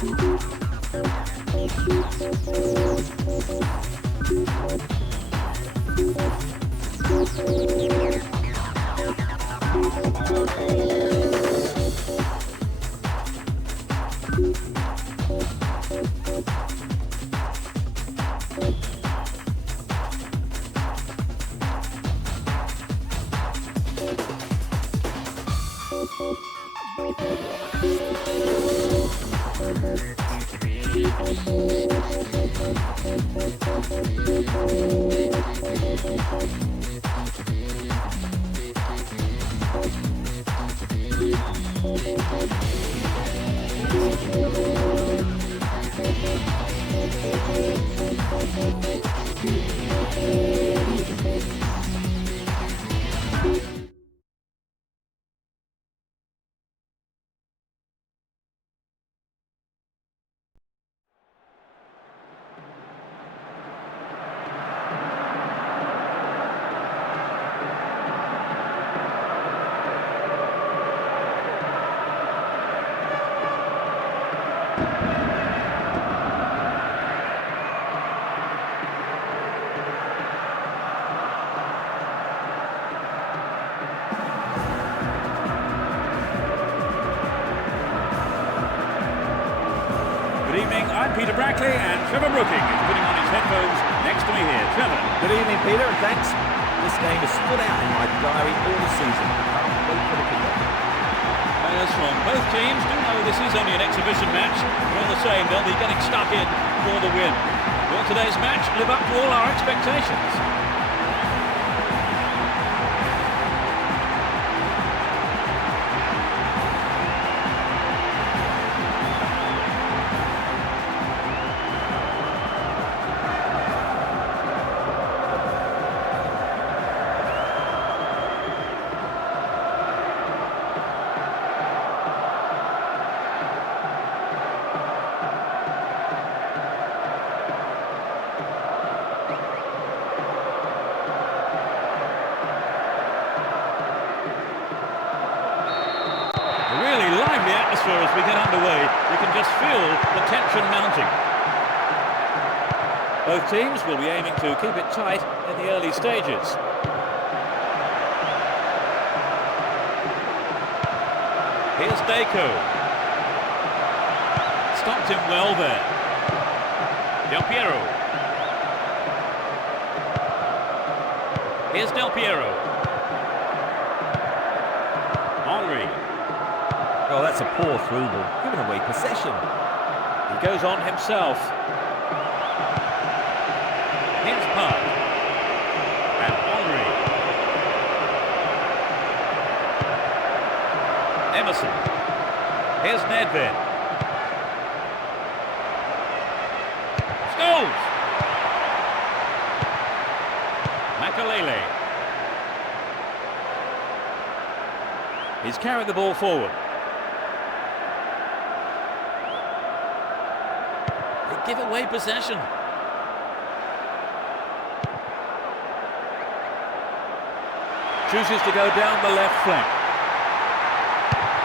Thank you. Good evening, I'm Peter Brackley, and Trevor Brooking is putting on his headphones next to me here. Trevor. Good evening, Peter, and thanks. This game has stood out in my diary all season. I can't wait for the kickoff. Players from both teams do know this is only an exhibition match, but all the same, they'll be getting stuck in for the win. Will today's match live up to all our expectations? As we get underway, you can just feel the tension mounting. Both teams will be aiming to keep it tight in the early stages. Here's Deco. Stopped him well there. Del Piero. Here's Del Piero. Henry. Oh, that's a poor through ball, giving away possession. He goes on himself. Here's Park. And Henry. Emerson. Here's Nedved. Scholes. Makalele. He's carried the ball forward. Give away possession. Chooses to go down the left flank.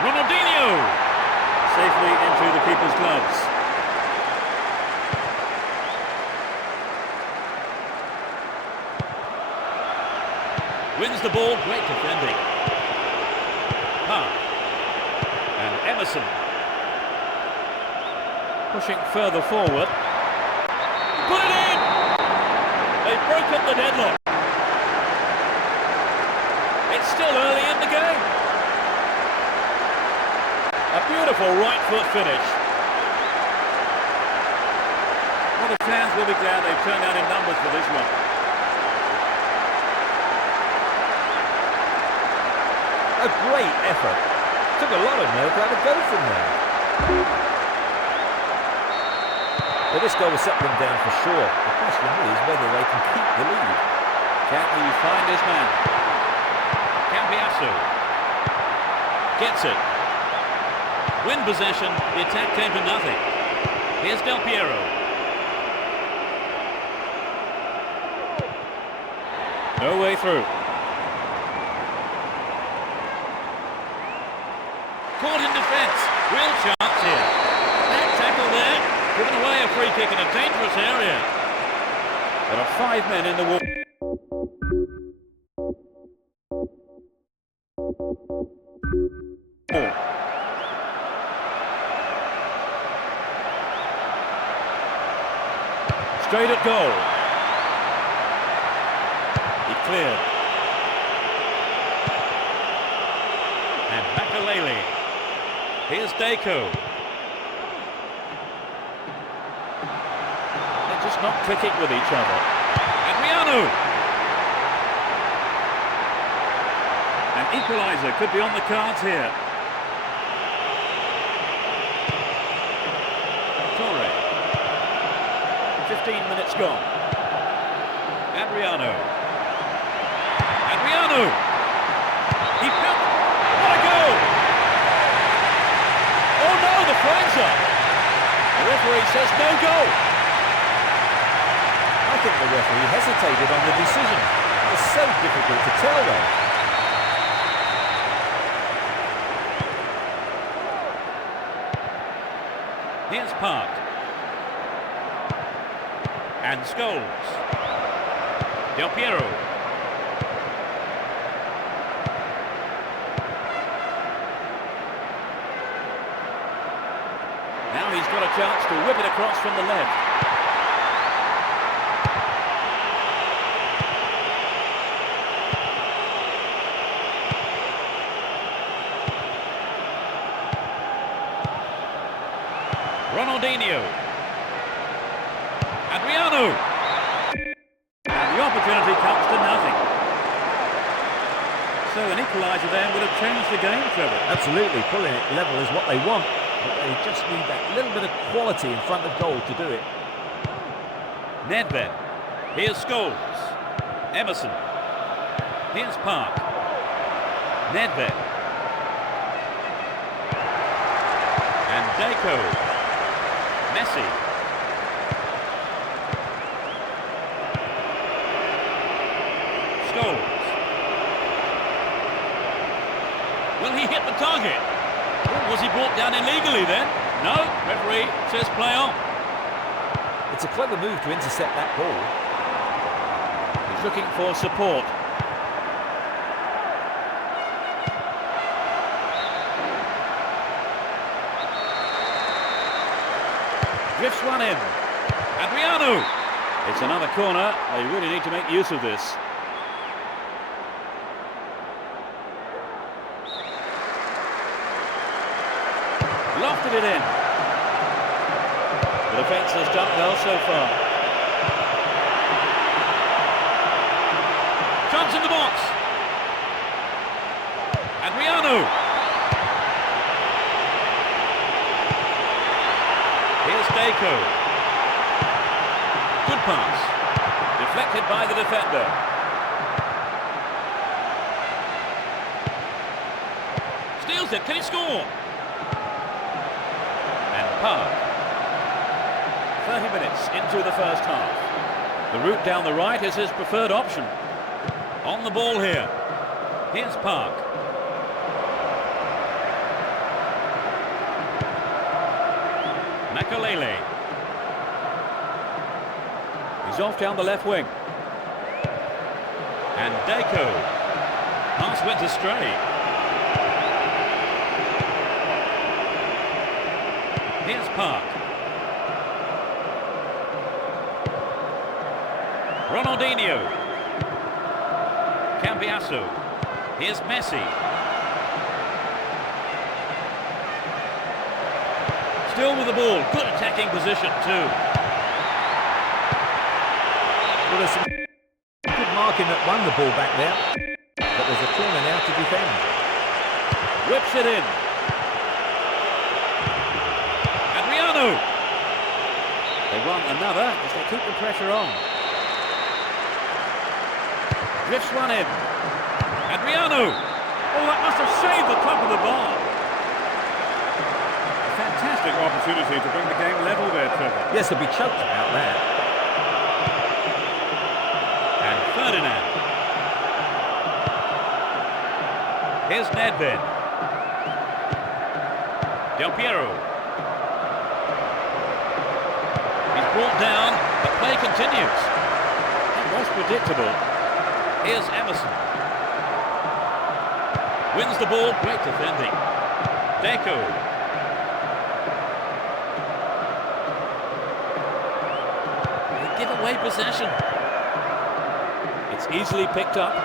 Ronaldinho! Safely into the keeper's gloves. Wins the ball, great defending. Park. And Emerson. Pushing further forward. Put it in! They've broken the deadlock. It's still early in the game. A beautiful right foot finish. Well, the fans will be glad they've turned out in numbers for this one. A great effort. Took a lot of nerve to have a go from there. Well, this goal will set them down for sure. The question is whether they can keep the lead. Can he find his man? Cambiasso gets it. Win possession. The attack came to nothing. Here's Del Piero. No way through. Caught in defence. Real chance here. That tackle there. Given away a free kick in a dangerous area. There are 5 men in the wall. Straight at goal. He cleared. And Makalele. Here's Deco. They're just not clicking with each other. Adriano. An equaliser could be on the cards here. Torre. 15 minutes gone. Adriano. Adriano. He pounced. What a goal! Oh no, the flag's up. The referee says no goal. I think the referee hesitated on the decision. It was so difficult to tell though. Here's Park. And Scholes. Del Piero. Now he's got a chance to whip it across from the left. Ronaldinho. Adriano. And the opportunity comes to nothing. So an equaliser then would have changed the game, Trevor. Absolutely, pulling it level is what they want, but they just need that little bit of quality in front of goal to do it. Nedved. Here's Scholes. Emerson. Here's Park. Nedved. And Deco. Messi. Scholes. Will he hit the target? Or was he brought down illegally then? No, referee says play on. It's a clever move to intercept that ball. He's looking for support. Drifts one in. Adriano. It's another corner. They really need to make use of this. Lofted it in. The defence has done well so far. Chance in the box. Adriano. Here's Deco. Good pass. Deflected by the defender. Steals it. Can he score? And Park. 30 minutes into the first half. The route down the right is his preferred option. On the ball here. Here's Park. Makalele. He's off down the left wing. And Deco. Pass went astray. Here's Park. Ronaldinho. Cambiasso. Here's Messi. Still with the ball. Good attacking position too. Well, there's some good marking that won the ball back there. But there's a corner now to defend. Whips it in. Adriano. They want another as they keep the pressure on. Drifts one in. Adriano. Oh, that must have saved the top of the bar. A fantastic opportunity to bring the game level there, Trevor. Yes, they'll be choked about that. And Ferdinand. Here's Nedved. Del Piero. brought down, but play continues. It was predictable. Here's Emerson. Wins the ball, great defending. Deco. They give away possession. It's easily picked up.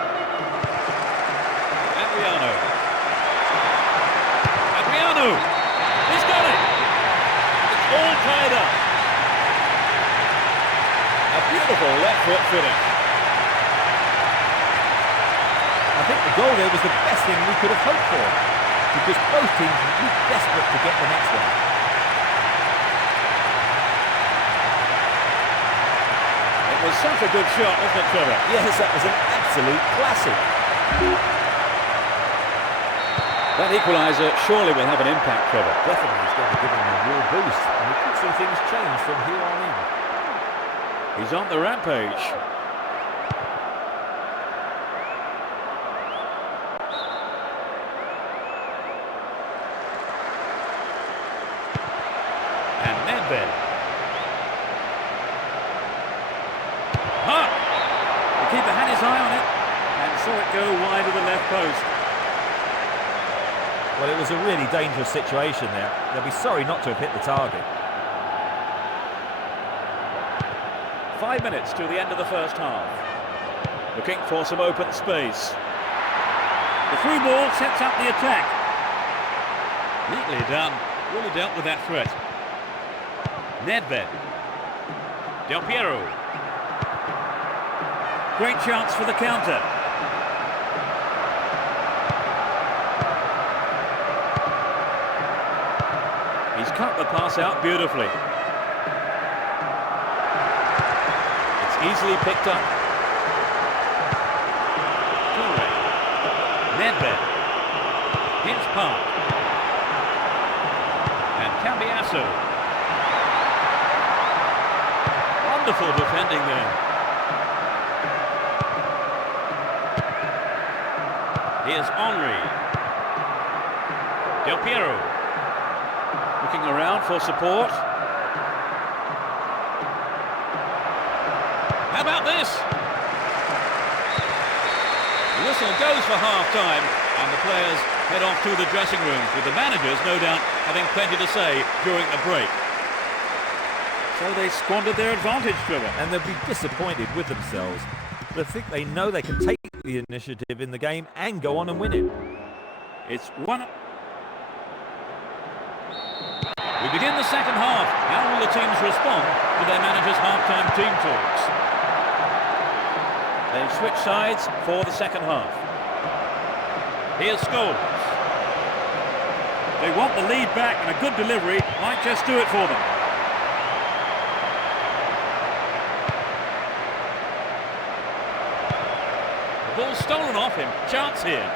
Adriano. He's got it! It's all tied up. A beautiful left foot finish. I think the goal there was the best thing we could have hoped for, because both teams were desperate to get the next one. It was such a good shot, wasn't it, Trevor? Yes, that was an absolute classic. That equaliser surely will have an impact, Trevor. Definitely, it's going to give him a real boost, and we could see things change from here on in. He's on the rampage. And Nedved. The keeper had his eye on it and saw it go wide of the left post. Well, it was a really dangerous situation there. They'll be sorry not to have hit the target. 5 minutes to the end of the first half. Looking for some open space. The through ball sets up the attack. Neatly done. Really dealt with that threat. Nedved. Del Piero. Great chance for the counter. He's cut the pass out beautifully. It's easily picked up. Toure. Nedved. Here's Park. And Cambiasso. Wonderful defending there. Here's Henry. Del Piero. Looking around for support. How about this? The whistle goes for half-time, and the players head off to the dressing rooms, with the managers, no doubt, having plenty to say during the break. So they squandered their advantage, Trevor. And they'll be disappointed with themselves. But I think they know they can take the initiative in the game and go on and win it. It's one. We begin the second half. How will the teams respond to their manager's half-time team talks? They've switched sides for the second half. Here's Scholes. They want the lead back, and a good delivery might just do it for them. The ball stolen off him. Chance here.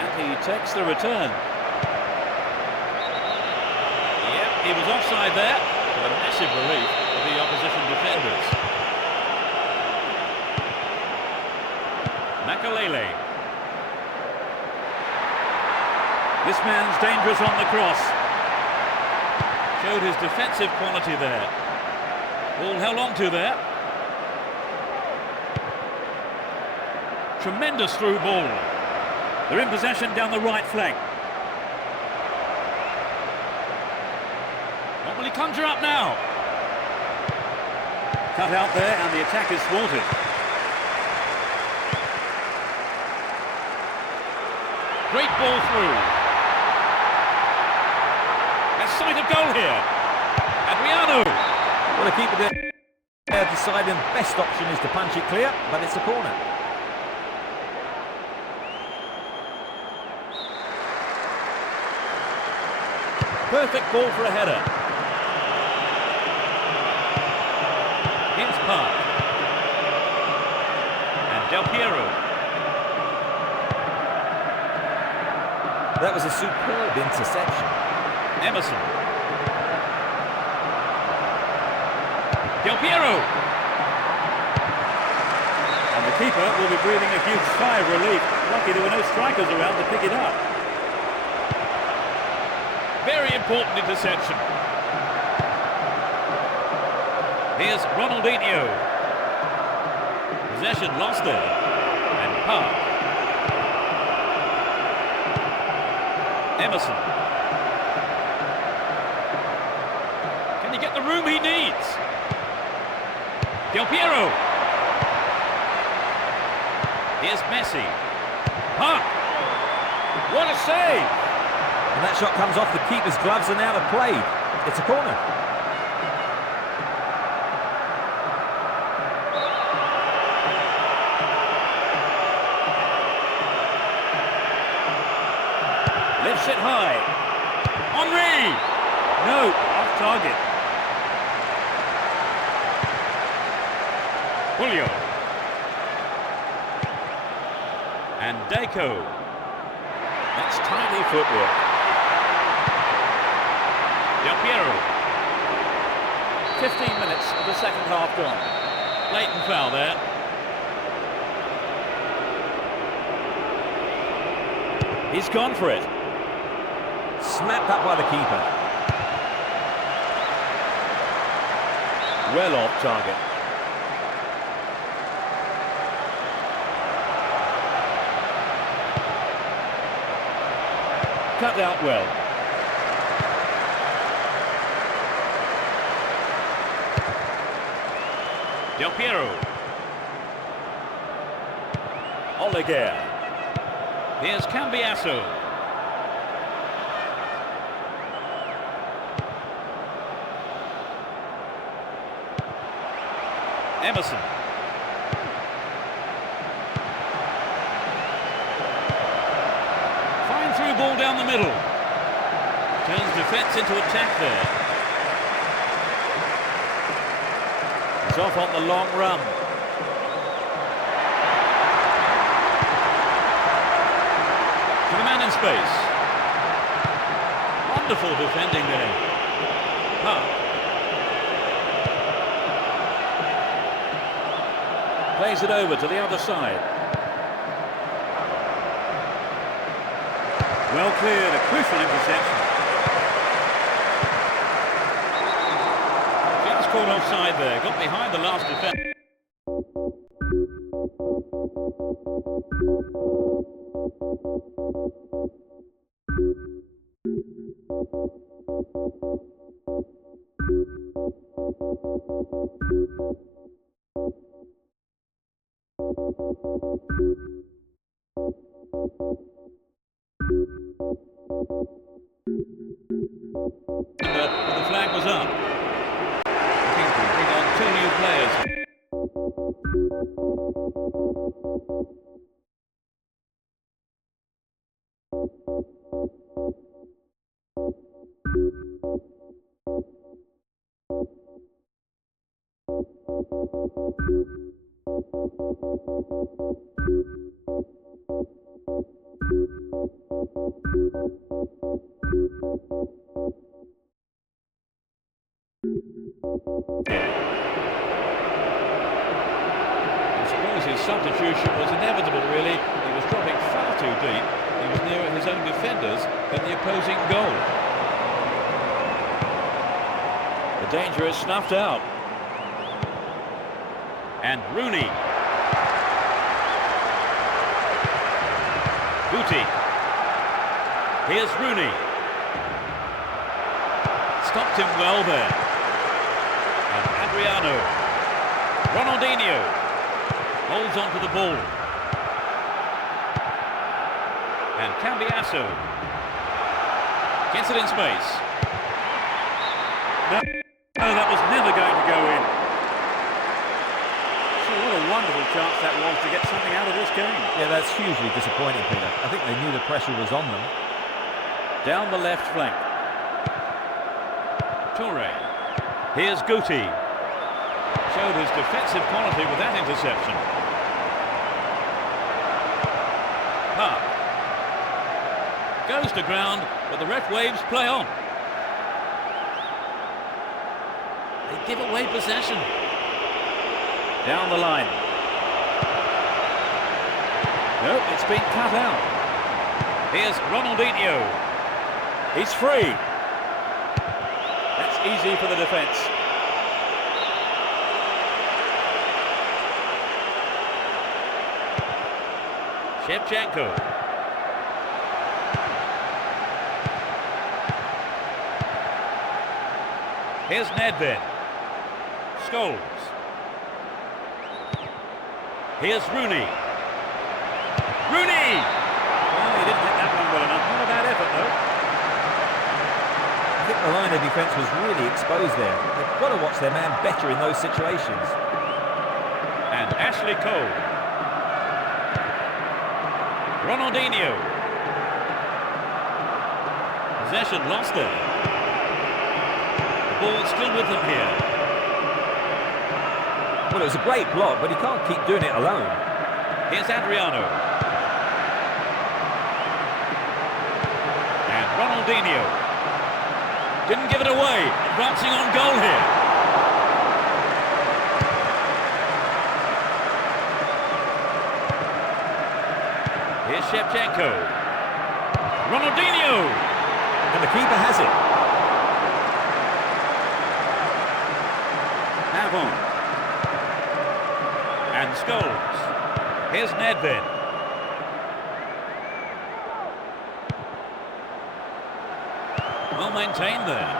And he takes the return. He was offside there, to a massive relief of the opposition defenders. Makalele. This man's dangerous on the cross. Showed his defensive quality there. Ball held on to there. Tremendous through ball. They're in possession down the right flank. What will he conjure up now? Cut out there, and the attack is thwarted. Great ball through. A sight of goal here. Adriano. Well, the keeper there deciding the best option is to punch it clear, but it's a corner. Perfect ball for a header. Here's Park. And Del Piero. That was a superb interception. Emerson. Del Piero. And the keeper will be breathing a huge sigh of relief. Lucky there were no strikers around to pick it up. Very important interception. Here's Ronaldinho. Possession lost there. And Park. Emerson. Can he get the room he needs? Del Piero. Here's Messi. Park. What a save! And that shot comes off the keeper's gloves and out of play. It's a corner. Lifts it high. Henry! No, off target. Julio. And Deco. That's tiny footwork. Del Piero. 15 minutes of the second half gone. Blatant foul there. He's gone for it. Snapped up by the keeper. Well off target. Cut out well. Del Piero. Oleguer. Here's Cambiasso. Emerson. Fine through ball down the middle. Turns defence into attack there. It's off on the long run. To the man in space. Wonderful defending there. Park. Plays it over to the other side. Well cleared, a crucial interception. Just caught offside there, got behind the last defender. The flag was up. Looking to bring on two new players. I suppose his substitution was inevitable, really. He was dropping far too deep. He was nearer his own defenders than the opposing goal. The danger is snuffed out. And Rooney. Booty. Here's Rooney. Stopped him well there. And Adriano. Ronaldinho holds on to the ball. And Cambiasso gets it in space. No, that was never going to go in. So what a wonderful chance that was to get something out of this game. Yeah, that's hugely disappointing, Peter. I think they knew the pressure was on them. Down the left flank. Toure. Here's Guti. Showed his defensive quality with that interception. Park. Goes to ground, but the ref waves play on. They give away possession. Down the line. Nope, it's been cut out. Here's Ronaldinho. He's free. That's easy for the defence. Shevchenko. Here's Nedved. Scholes. Here's Rooney. Rooney! Well, he didn't hit that one well enough. Not a bad effort, though. I think the line of defence was really exposed there. They've got to watch their man better in those situations. And Ashley Cole. Ronaldinho. Possession lost there. The ball still with them here. Well, it was a great block, but he can't keep doing it alone. Here's Adriano. And Ronaldinho. Didn't give it away. Advancing on goal here. Here's Shevchenko. Ronaldinho. And the keeper has it. Pavon. And Scholes. Here's Nedved. Well maintained there.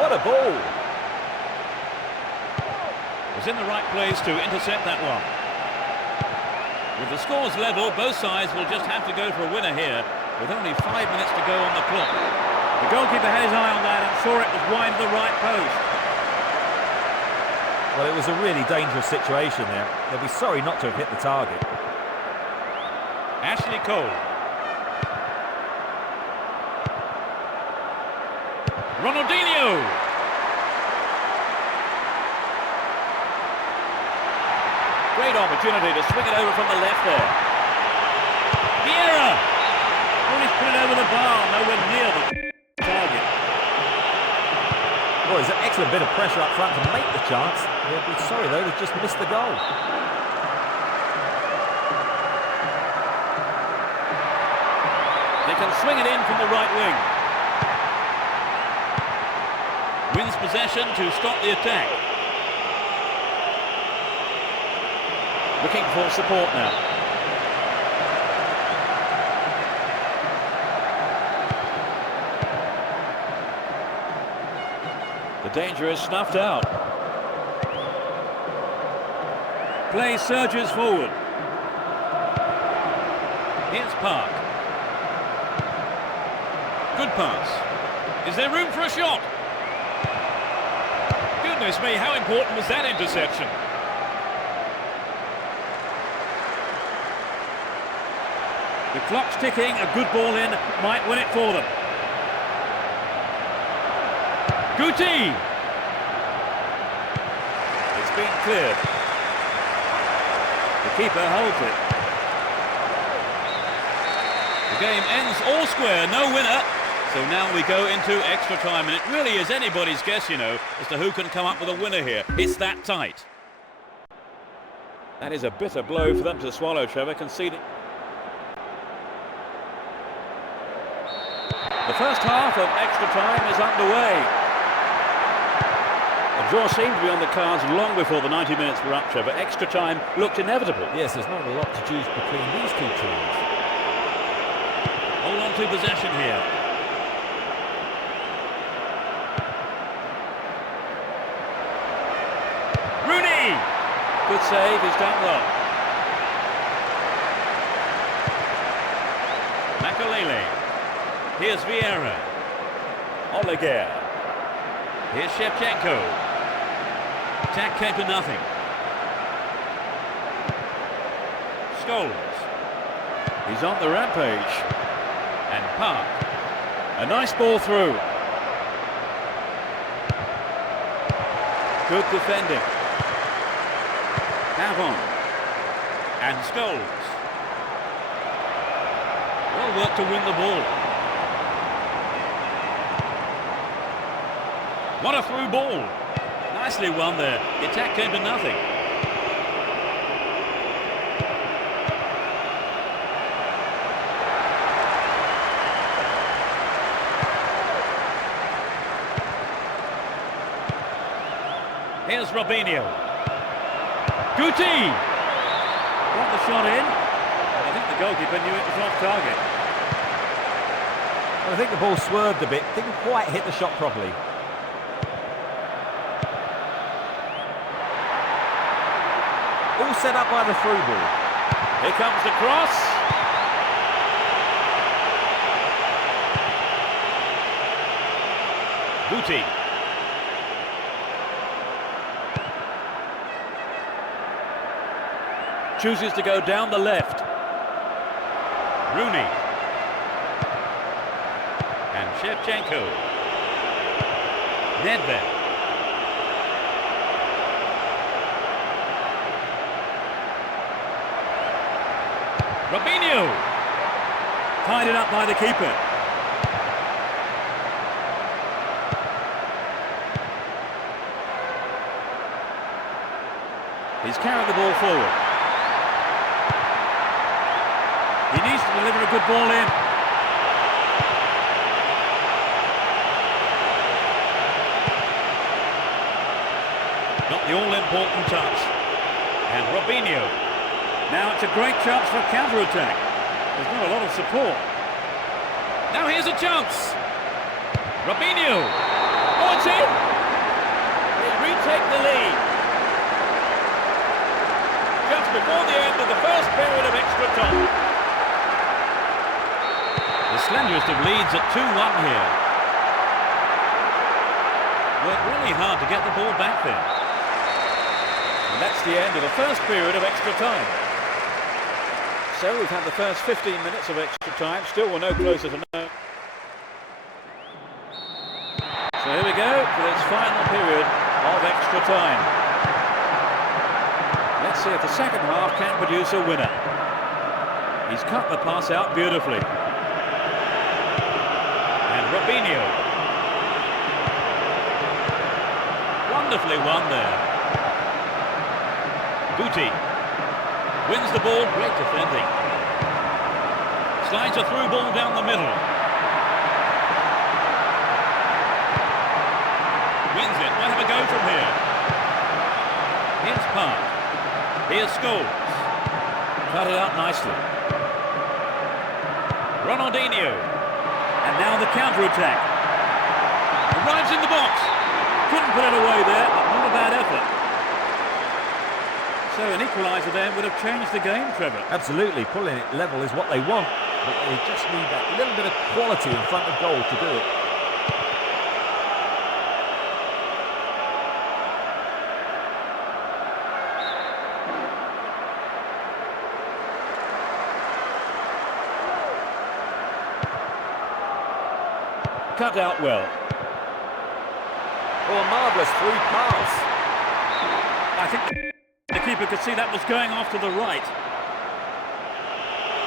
What a ball! Was in the right place to intercept that one. With the scores level, both sides will just have to go for a winner here, with only 5 minutes to go on the clock. The goalkeeper had his eye on that and saw it was wide of the right post. Well, it was a really dangerous situation there. They'll be sorry not to have hit the target. Ashley Cole. Ronaldinho. Great opportunity to swing it over from the left there. Vieira. Oh, he's put it over the bar, nowhere near the target. Well, there's an excellent bit of pressure up front to make the chance. They'll be sorry, though, they've just missed the goal. They can swing it in from the right wing. Wins possession to stop the attack. Looking for support now. The danger is snuffed out. Play surges forward. Here's Park. Good pass. Is there room for a shot? Goodness me, how important was that interception? The clock's ticking, a good ball in might win it for them. Guti! It's been cleared. The keeper holds it. The game ends all square, no winner. So now we go into extra time, and it really is anybody's guess, you know, as to who can come up with a winner here. It's that tight. That is a bitter blow for them to swallow, Trevor, conceding. The first half of extra time is underway. A draw seemed to be on the cards long before the 90 minutes were up, Trevor. Extra time looked inevitable. Yes, there's not a lot to choose between these two teams. Hold on to possession here. Rooney! Good save, he's done well. Makalele. Here's Vieira. Oleguer. Here's Shevchenko. Attack came to nothing. Scholes. He's on the rampage. And Park. A nice ball through. Good defending. Pavon. And Scholes. Well worked to win the ball. What a through ball. Nicely won there. The attack came to nothing. Here's Here's Robinho. Guti! Got the shot in. I think the goalkeeper knew it was off target. Well, I think the ball swerved a bit, didn't quite hit the shot properly. All set up by the through ball. Here comes the cross. Guti. Chooses to go down the left. Rooney. And Shevchenko. Nedved. Robinho. Tied it up by the keeper. He's carried the ball forward. He needs to deliver a good ball in. Got the all-important touch. And Robinho. Now it's a great chance for a counter-attack. There's not a lot of support. Now here's a chance. Robinho. Oh, it's in. They retake the lead. Just before the end of the first period of extra time. The slenderest of leads at 2-1 here. Worked really hard to get the ball back there. And that's the end of the first period of extra time. So we've had the first 15 minutes of extra time. Still we're no closer to no. So here we go for this final period of extra time. Let's see if the second half can produce a winner. He's cut the pass out beautifully. And Robinho. Wonderfully won there. Guti. Wins the ball, great defending. Slides a through ball down the middle. Wins it, might have a go from here. Here's Park. Here's Scholes. Cut it out nicely. Ronaldinho. And now the counter-attack. Arrives in the box. Couldn't put it away there, but not a bad effort. So an equaliser then would have changed the game, Trevor. Absolutely, pulling it level is what they want, but they just need that little bit of quality in front of goal to do it. Cut out well. Oh, a marvellous through pass. I think the keeper could see that was going off to the right.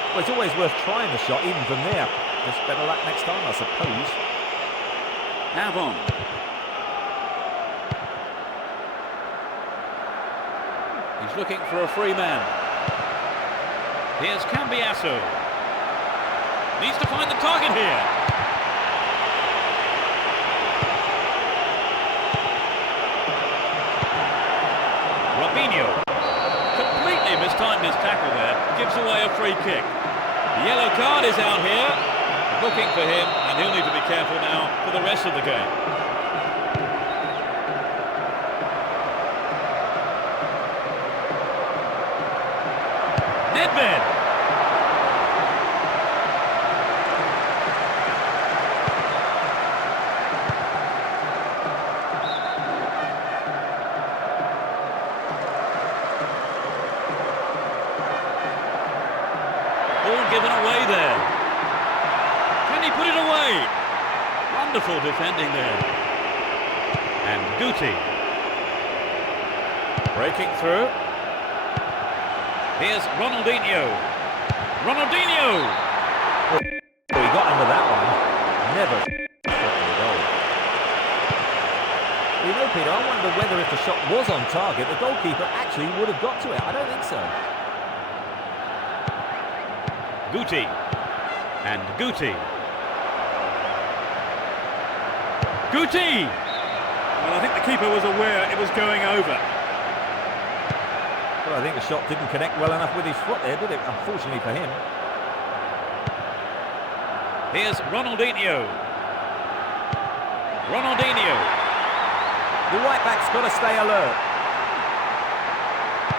Well, it's always worth trying the shot, even from there. Just better luck next time, I suppose. Navon. He's looking for a free man. Here's Cambiasso. Needs to find the target here. Robinho. Completely mistimed his tackle there. Gives away a free kick. The yellow card is out here. Looking for him, and he'll need to be careful now for the rest of the game. Nedved. Ball given away there. Can he put it away? Wonderful defending there. And Guti. Breaking through. Here's Ronaldinho. Ronaldinho! Oh, he got under that one. Never shot in the goal. You know, Peter, I wonder whether if the shot was on target, the goalkeeper actually would have got to it. I don't think so. Guti. And Guti. Guti! Well, I think the keeper was aware it was going over. Well, I think the shot didn't connect well enough with his foot there, did it? Unfortunately for him. Here's Ronaldinho. Ronaldinho. The right back's got to stay alert.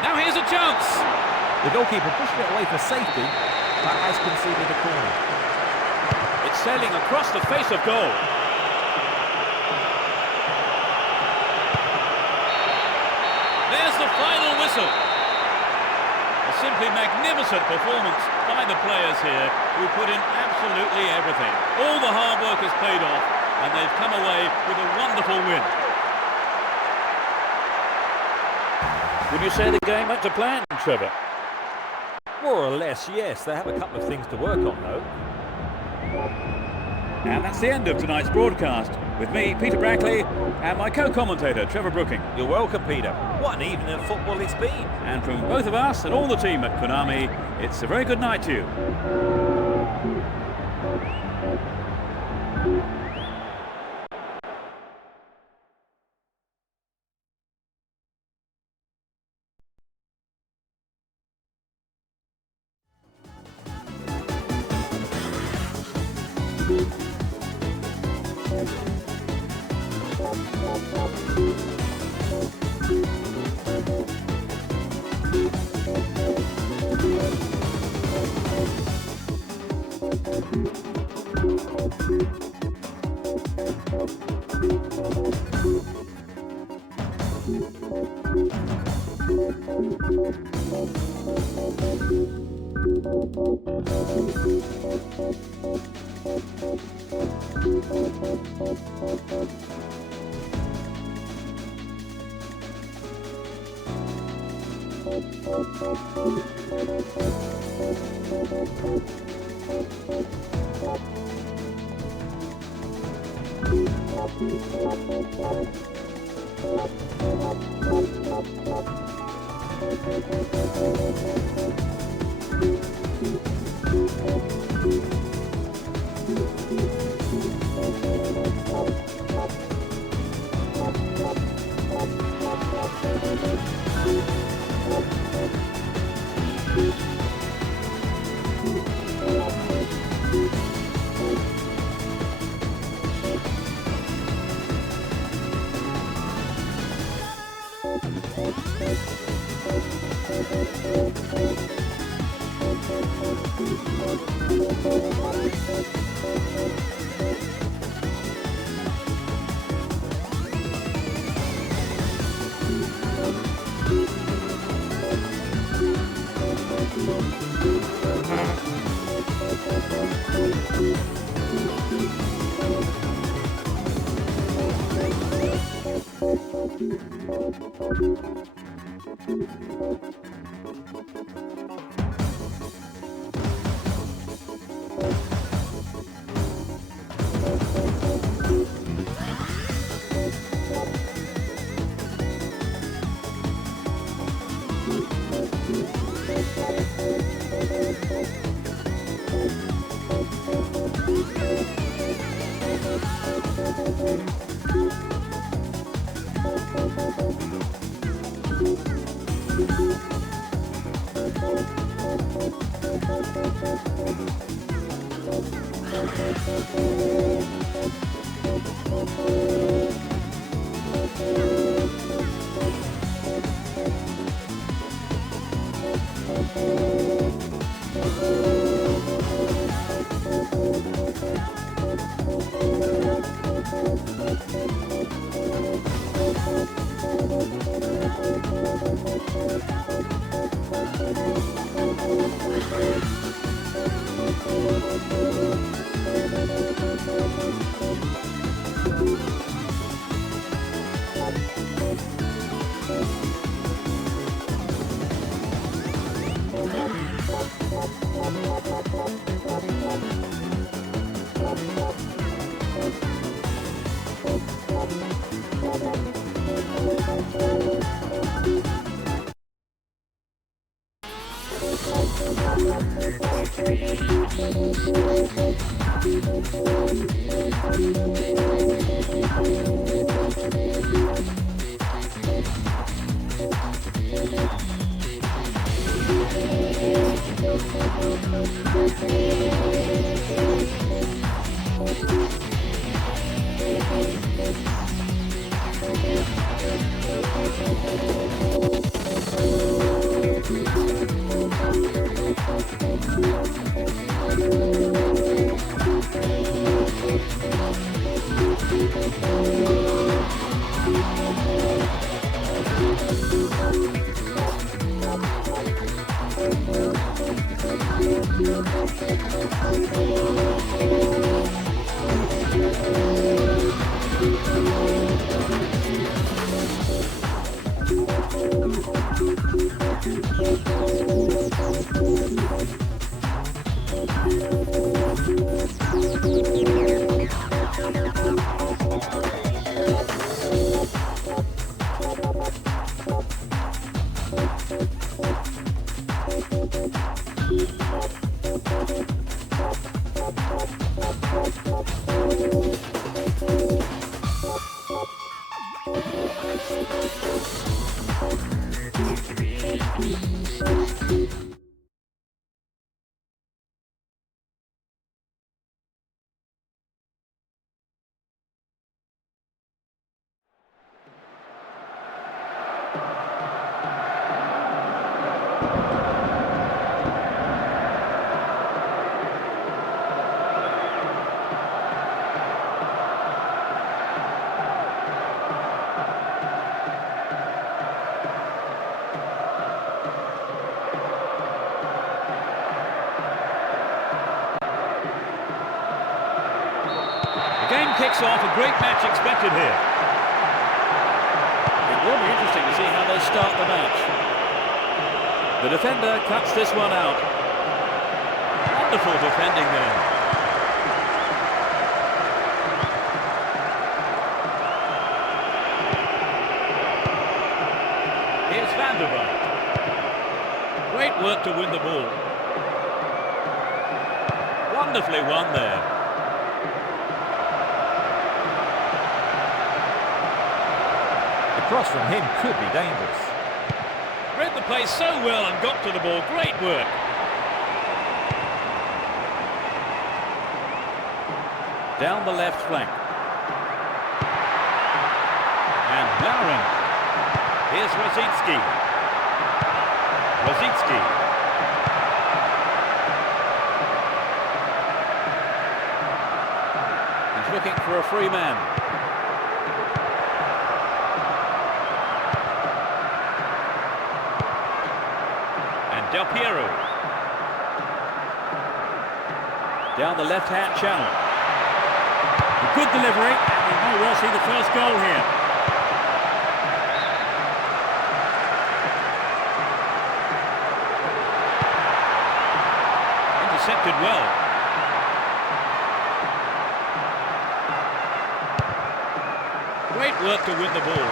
Now here's a chance. The goalkeeper pushed it away for safety, but has conceded a corner. It's sailing across the face of goal. There's the final whistle. A simply magnificent performance by the players here, who put in absolutely everything. All the hard work has paid off, and they've come away with a wonderful win. Would you say the game went to plan, Trevor? More or less, yes. They have a couple of things to work on, though. And that's the end of tonight's broadcast. With me, Peter Brackley, and my co-commentator, Trevor Brooking. You're welcome, Peter. What an evening of football it's been. And from both of us and all the team at Konami, it's a very good night to you. Game kicks off, a great match expected here. It will be interesting to see how they start the match. The defender cuts this one out. Wonderful defending there. Here's Van der Vaart. Great work to win the ball. Wonderfully won there. Cross from him could be dangerous. Read the play so well and got to the ball. Great work. Down the left flank. And Lauren. Here's Rosicki. Rosicki. He's looking for a free man. Del Piero. Down the left-hand channel. A good delivery, and we may well see the first goal here. Intercepted well. Great work to win the ball.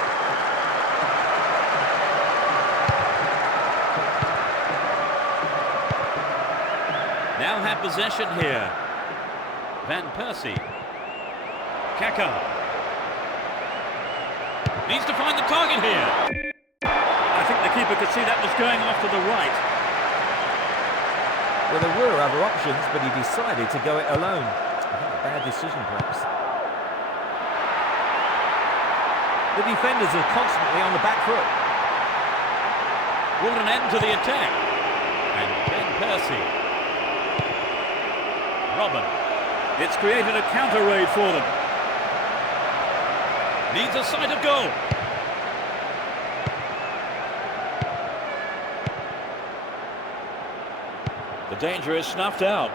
Now have possession here. Van Persie. Kaka. Needs to find the target here. I think the keeper could see that was going off to the right. Well, there were other options, but he decided to go it alone. I think a bad decision, perhaps. The defenders are constantly on the back foot. Brought an end to the attack. And Van Persie. Robin. It's created a counter raid for them. Needs a sight of goal. The danger is snuffed out.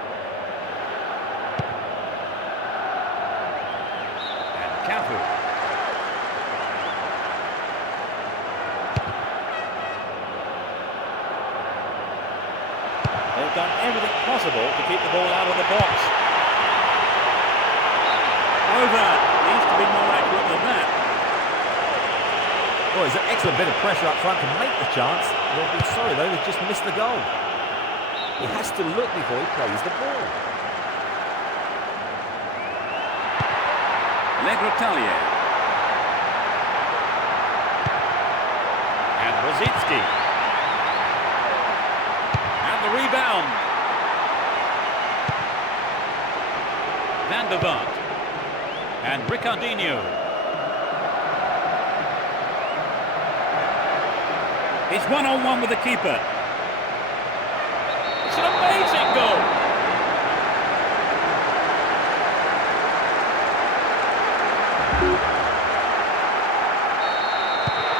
And Cafu. They've done everything possible to keep the ball out of the box. Over. Needs to be more accurate than that. Well, it's an excellent bit of pressure up front to make the chance. They'll be sorry, though, they've just missed the goal. He has to look before he plays the ball. Legrotalier. And Rosicki. And the rebound. Van der Vaart. And Ricardinho. He's one-on-one with the keeper. It's an amazing goal.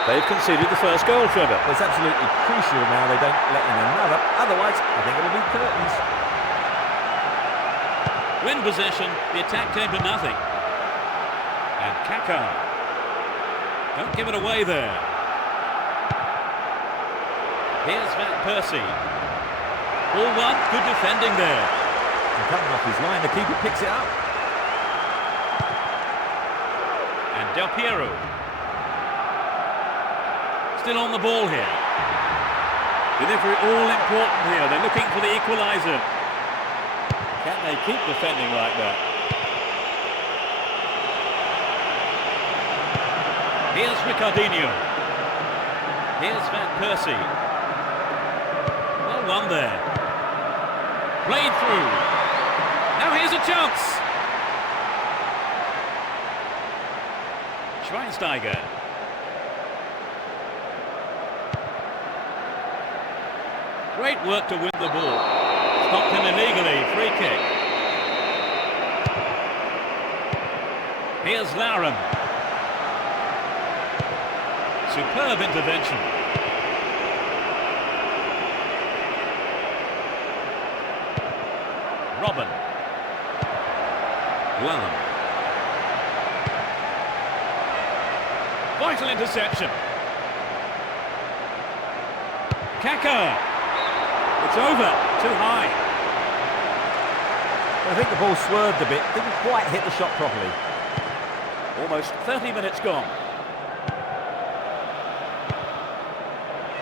They've conceded the first goal, Trevor. It's absolutely crucial now they don't let in another. Otherwise, I think it'll be curtains. Win possession, the attack came to nothing. And Kaká. Don't give it away there. Here's Van Persie. Ball one, good defending there. And coming off his line, the keeper picks it up. And Del Piero. Still on the ball here. Delivery all important here. They're looking for the equaliser. Can they keep defending like that? Here's Ricardinho. Here's Van Persie. Well won there. Played through. Now here's a chance. Schweinsteiger. Great work to win the ball. Stopped him illegally. Free kick. Here's Lauren. Superb intervention. Robin. Lam. Vital interception. Kaká. It's over. Too high. I think the ball swerved a bit. Didn't quite hit the shot properly. Almost 30 minutes gone.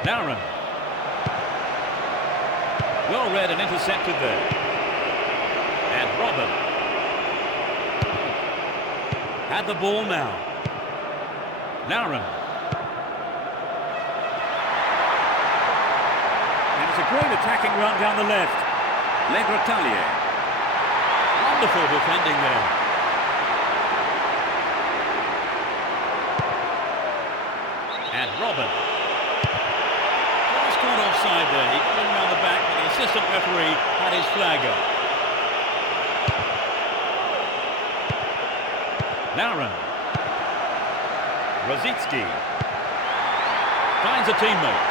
Lauren. Well read and intercepted there. And Robin. Had the ball now. Lauren. And it's a great attacking run down the left. Legrotalier. Wonderful defending there. And Robin. Cross caught offside there. He got in around the back, but the assistant referee had his flag up. Lauren. Rosicki. Finds a teammate.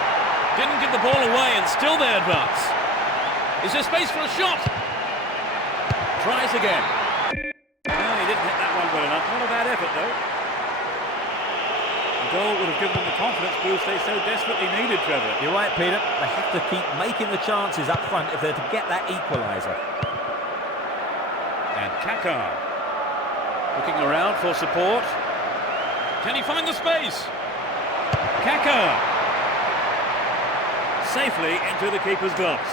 Didn't give the ball away and still they advance. Is there space for a shot? Tries again. Well, he didn't hit that one well enough. Not a bad effort though. The goal would have given them the confidence boost they so desperately needed, Trevor. You're right, Peter. They have to keep making the chances up front if they're to get that equaliser. And Kaká. Looking around for support. Can he find the space? Kaká. Safely into the keeper's gloves.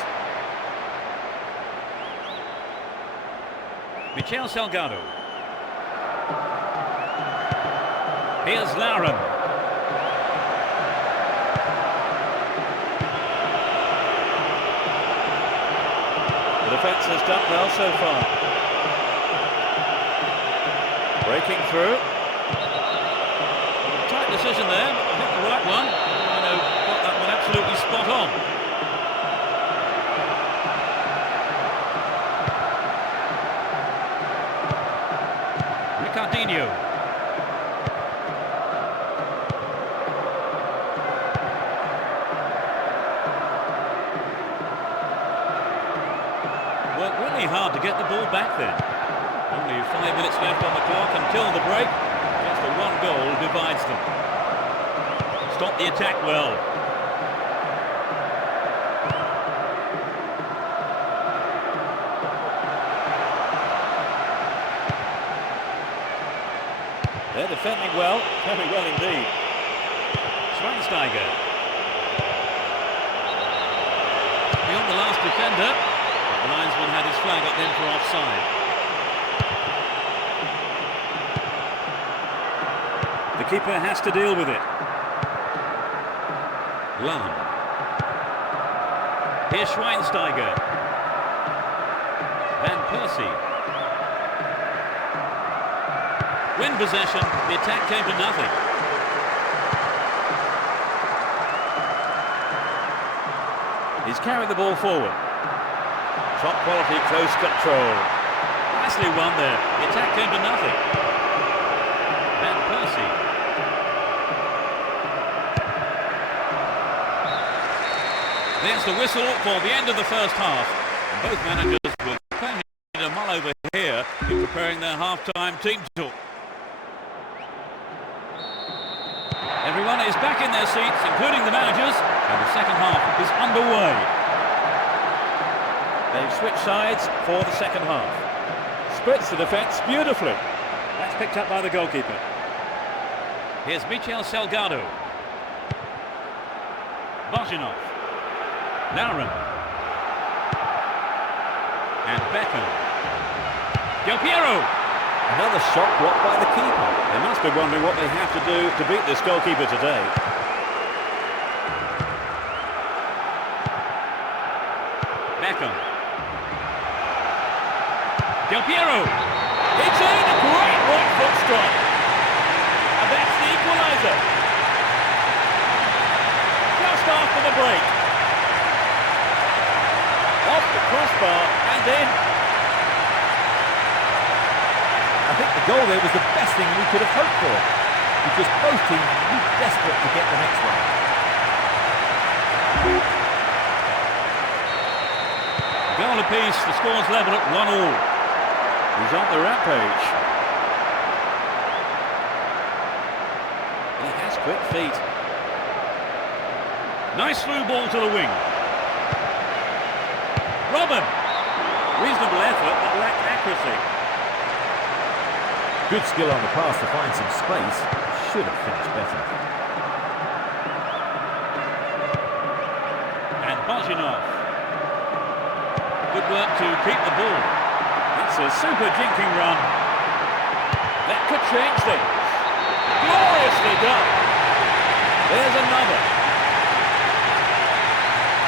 Michel Salgado. Here's Lauren. The defence has done well so far. Breaking through. Tight decision there, but I think the right one. Got that one absolutely spot on. Ricardinho. Worked really hard to get the ball back then. Only 5 minutes left on the clock until the break. Just the one goal divides them. Stop the attack well. They're defending well, very well indeed. Schweinsteiger. Beyond the last defender. The linesman had his flag up then for offside. keeper has to deal with it. Lahm. Here's Schweinsteiger. Van Persie. Win possession, the attack came to nothing. He's carried the ball forward. Top quality, close control. Nicely won there. The attack came to nothing. Van Persie. There's the whistle for the end of the first half. And both managers were plenty to mull over here in preparing their half-time team talk. Everyone is back in their seats, including the managers, and the second half is underway. They've switched sides for the second half. Splits the defence beautifully. That's picked up by the goalkeeper. Here's Michel Salgado. Bozhinov. Lauren. And Beckham. Del Piero. Another shot blocked by the keeper. They must be wondering what they have to do to beat this goalkeeper today. Beckham. Del Piero. It's in! A great right foot strike. And that's the equaliser. Just after the break. Off the crossbar and in. I think the goal there was the best thing we could have hoped for, because both teams were desperate to get the next one. Goal apiece, the score's level at 1-1. He's on the rampage. He has quick feet. Nice through ball to the wing. Robin. Reasonable effort, but lacked accuracy. Good skill on the pass to find some space. Should have finished better. And Bozhinov. Good work to keep the ball. That's a super jinking run. That could change things. Gloriously done. There's another.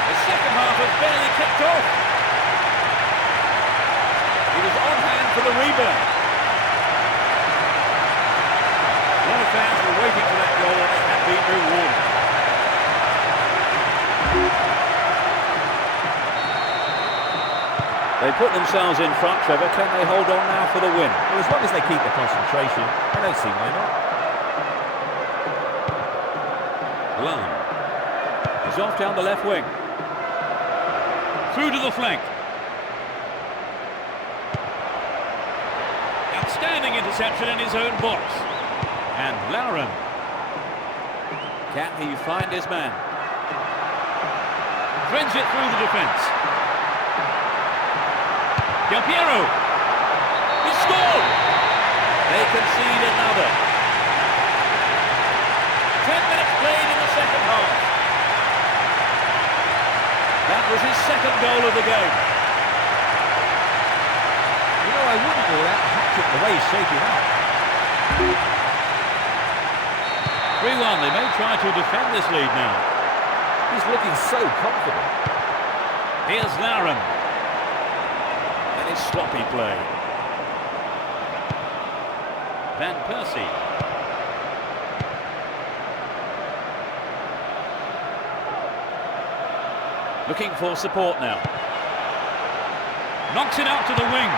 The second half has barely kicked off. He was on hand for the rebound. A lot of fans were waiting for that goal and it had been rewarded. They put themselves in front, Trevor. Can they hold on now for the win? Well, as long as they keep the concentration, I don't see why not. Lahm. He's off down the left wing. Through to the flank. Outstanding interception in his own box. And Lauren. Can he find his man? Threads it through the defence. Del Piero. He scored! They concede another. 10 minutes played in the second half. That was his second goal of the game. You know, I wouldn't rule out a hat-trick the way he's shaping up. 3-1, they may try to defend this lead now. He's looking so confident. Here's Lauren. That is sloppy play. Van Persie. Looking for support now. Knocks it out to the wing.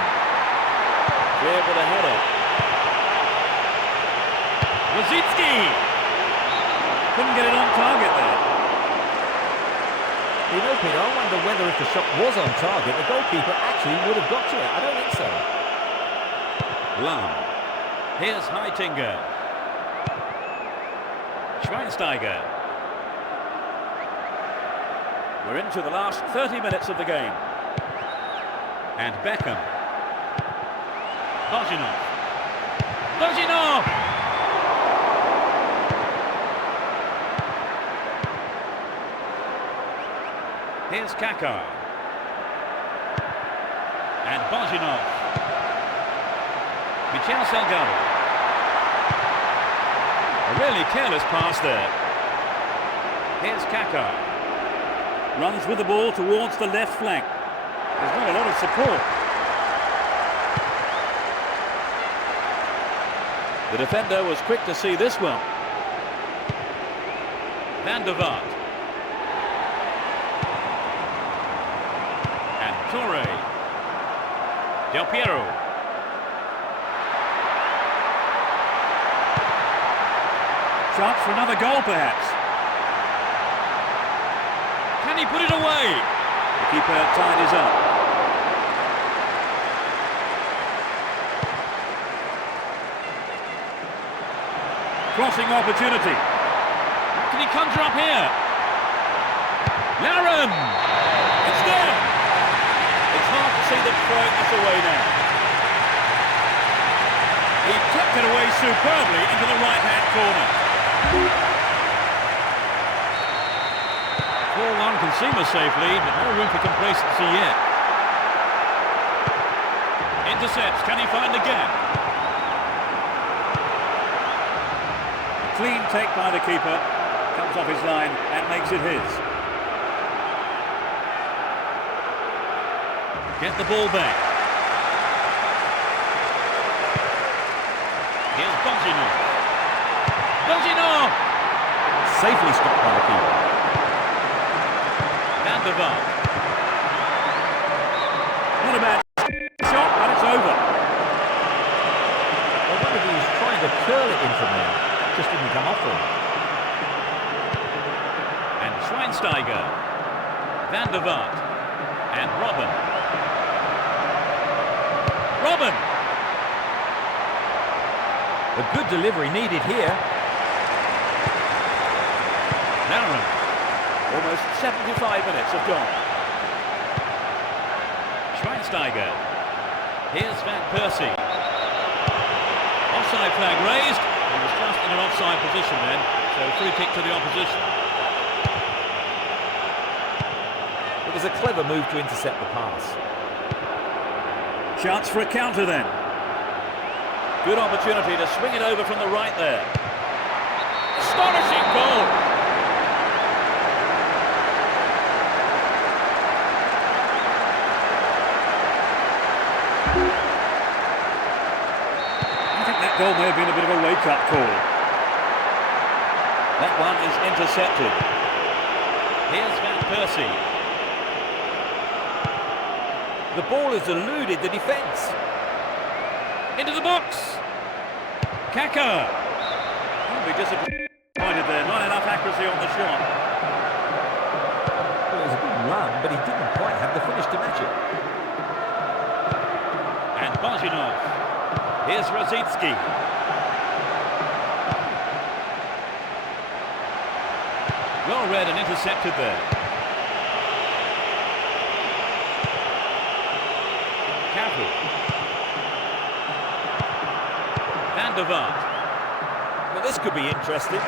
Clear with a header. Wazicki. Couldn't get it on target there. You know, Peter, I wonder whether if the shot was on target, the goalkeeper actually would have got to it. I don't think so. Lahm. Here's Heitinger. Schweinsteiger. We're into the last 30 minutes of the game. And Beckham. Bozhinov. Bozhinov! Here's Kaká. And Bozhinov. Michel Salgado. A really careless pass there. Here's Kaká. Runs with the ball towards the left flank. There's not a lot of support. The defender was quick to see this one. Van der Vaart. And Toure. Del Piero. Chance for another goal, perhaps. Can he put it away? The keeper tied his up. Crossing opportunity. Can he conjure up here? Larin! It's there! It's hard to see them throwing this away now. He tucked it away superbly into the right-hand corner. 4-1 can seem a safe lead, but no room for complacency yet. Intercepts, can he find the gap? A clean take by the keeper, comes off his line and makes it his. Get the ball back. Here's Bonginov. Bonginov! Safely stopped by the keeper. Van der Vaart. Not a bad shot, but it's over. I wonder if he was trying to curl it in from there. Just didn't come off him. And Schweinsteiger. Van der Vaart. And Robben. Robben! A good delivery needed here. Larin. Almost 75 minutes have gone. Schweinsteiger. Here's Van Persie. Offside flag raised. He was just in an offside position then, so free kick to the opposition. It was a clever move to intercept the pass. Chance for a counter then. Good opportunity to swing it over from the right there. Astonishing goal! I think that goal may have been a bit of a wake-up call. That one is intercepted. Here's Van Persie. The ball has eluded the defence. Into the box. Kaká. I'll be disappointed there. Not enough accuracy on the shot. Well, it was a good run, but he didn't quite have the finish to match it. And Bonginov. Here's Rosicki. Well read and intercepted there. Cafu. Van der Vaart. Well, this could be interesting.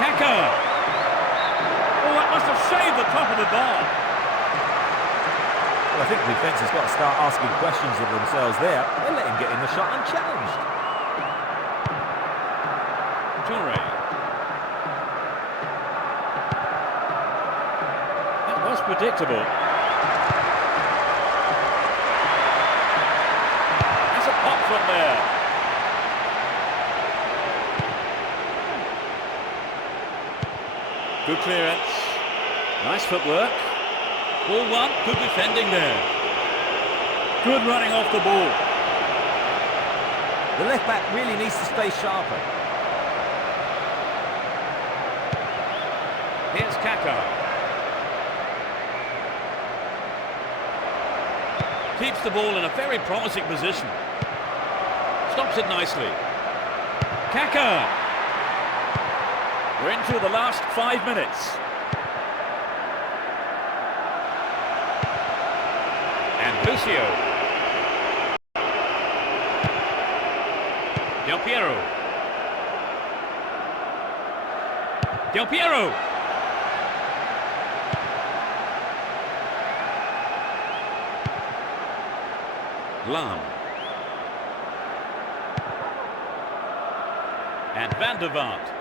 Kaká. Oh, that must have saved the top of the bar. Well, I think the defence has got to start asking questions of themselves there. They let him get in the shot unchallenged. Toure. That was predictable. That's a pop from there. Good clearance. Nice footwork. Ball one, good defending there. Good running off the ball. The left back really needs to stay sharper. Here's Kaká. Keeps the ball in a very promising position. Stops it nicely. Kaká. We're into the last 5 minutes. And Lucio. Del Piero. Del Piero. Lam. And Van der Vaart.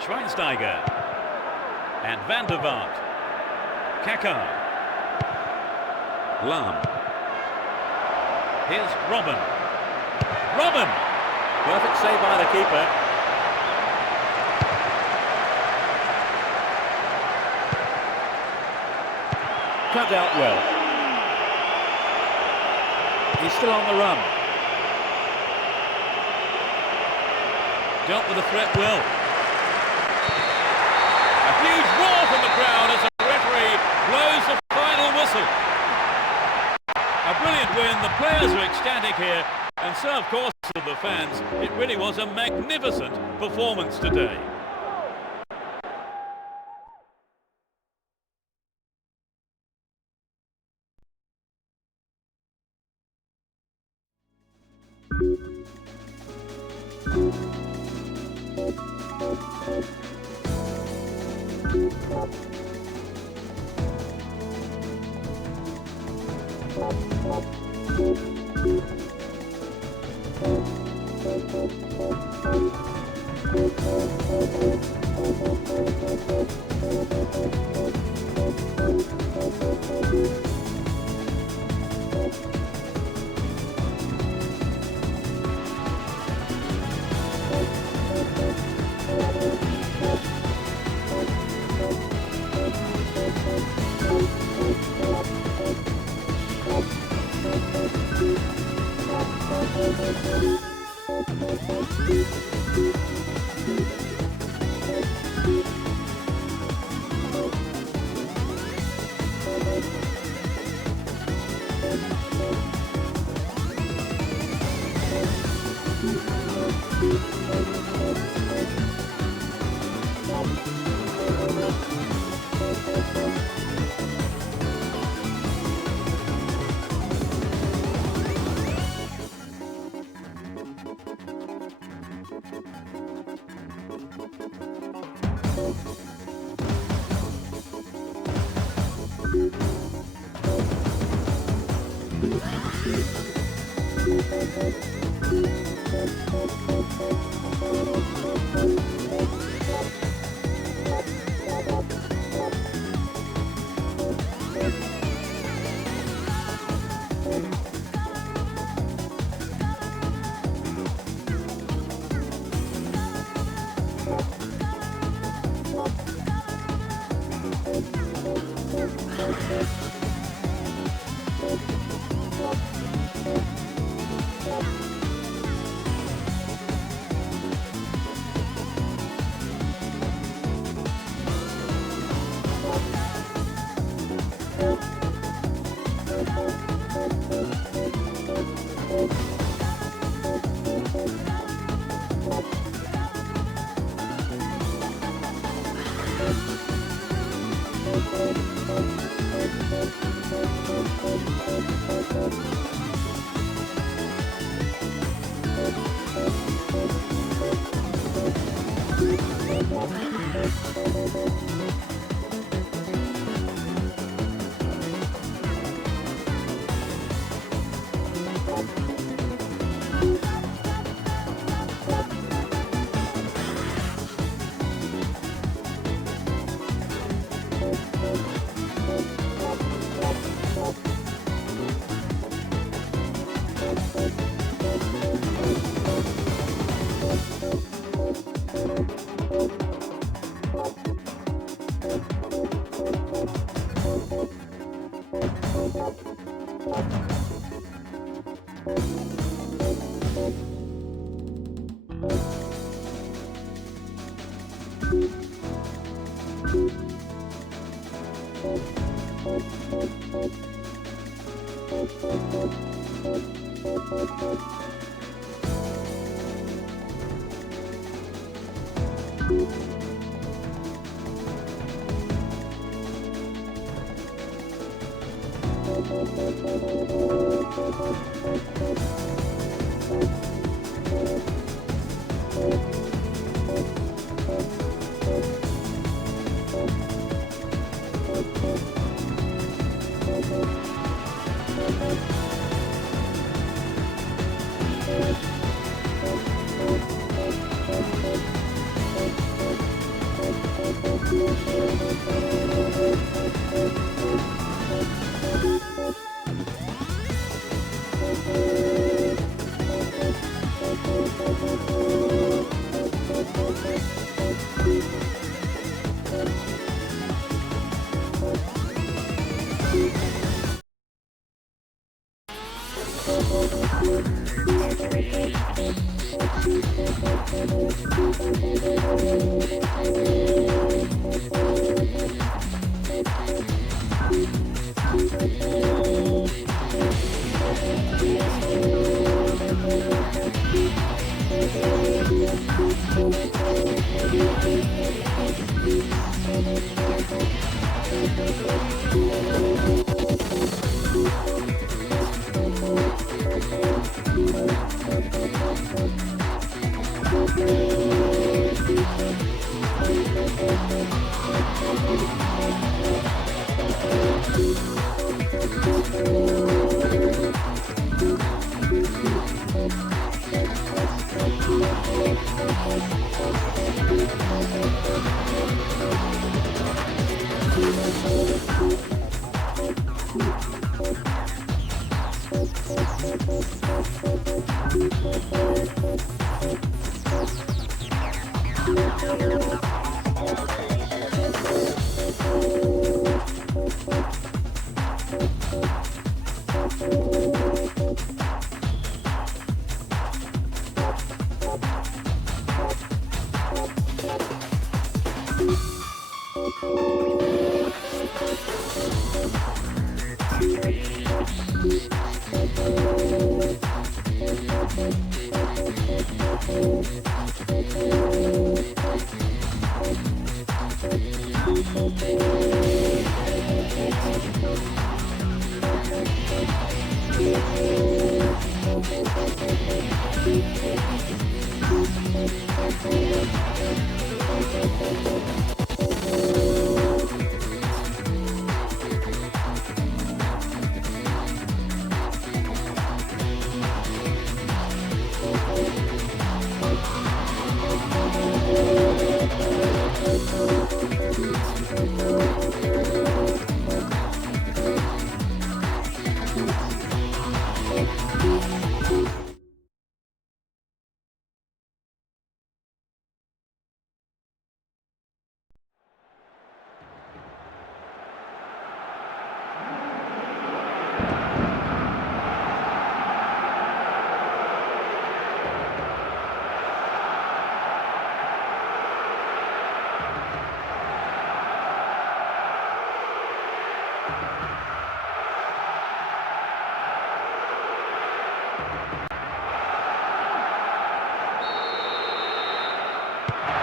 Schweinsteiger. And Van der Vaart. Kaká. Lam. Here's Robben. Robben! Perfect save by the keeper. Cut out well. He's still on the run. Dealt with the threat well. A huge roar from the crowd as the referee blows the final whistle. A brilliant win. The players are ecstatic here, and so of course of the fans. It really was a magnificent performance today.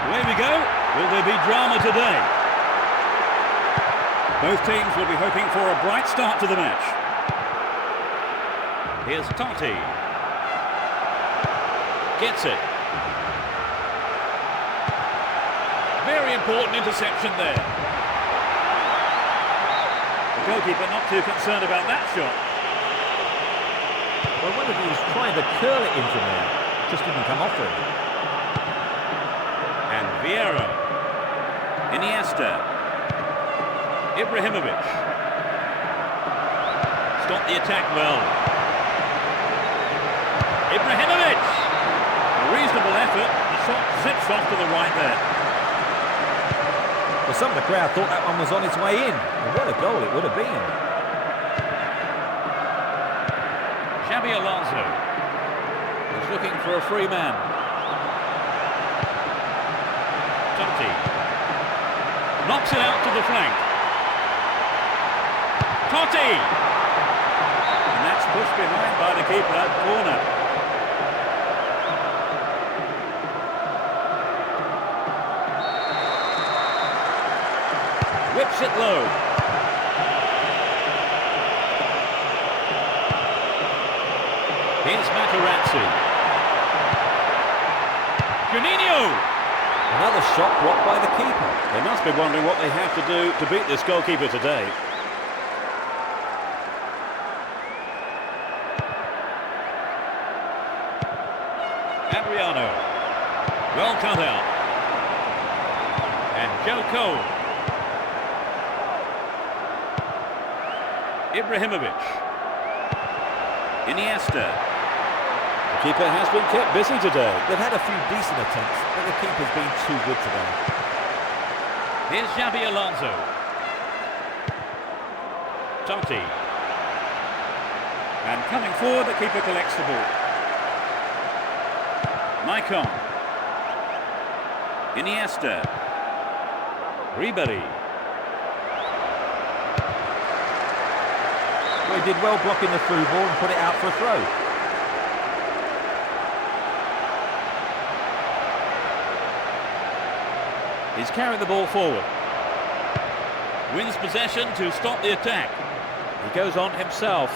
Away we go. Will there be drama today? Both teams will be hoping for a bright start to the match. Here's Totti. Gets it. Very important interception there. The goalkeeper not too concerned about that shot. Well, one of you was trying to curl it in from there. Just didn't come off him. And Vieira. Iniesta. Ibrahimovic. Stop the attack well. Ibrahimovic! A reasonable effort. The shot zips off to the right there. Well, some of the crowd thought that one was on its way in. And what a goal it would have been. Xabi Alonso is looking for a free man. Totti knocks it out to the flank. Totti! And that's pushed behind by the keeper. Corner. Whips it low. Here's Materazzi. Juninho! Another shot blocked by the keeper. They must be wondering what they have to do to beat this goalkeeper today. Adriano. Well cut out. And Joe Cole. Ibrahimovic. Iniesta. The keeper has been kept busy today. They've had a few decent attempts, but the keeper's been too good today. Here's Xabi Alonso. Totti. And coming forward, the keeper collects the ball. Maicon. Iniesta. Ribery. Well, he did well blocking the through ball and put it out for a throw. He's carried the ball forward. Wins possession to stop the attack. He goes on himself.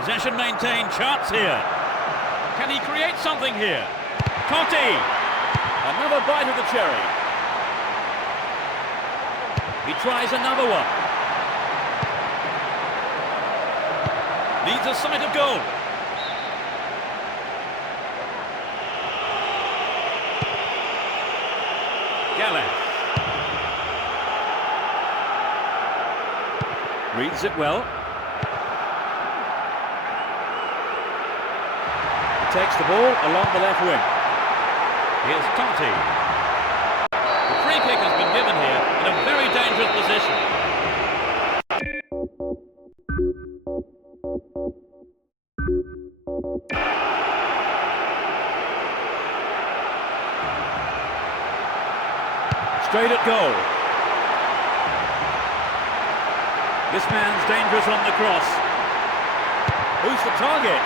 Possession maintained, chance here. Can he create something here? Totti! Another bite of the cherry. He tries another one. Needs a sight of goal. Gallant. Reads it well. He takes the ball along the left wing. Here's Totti. The free kick has been given here in a very dangerous position. Straight at goal. This man's dangerous on the cross. Who's the target?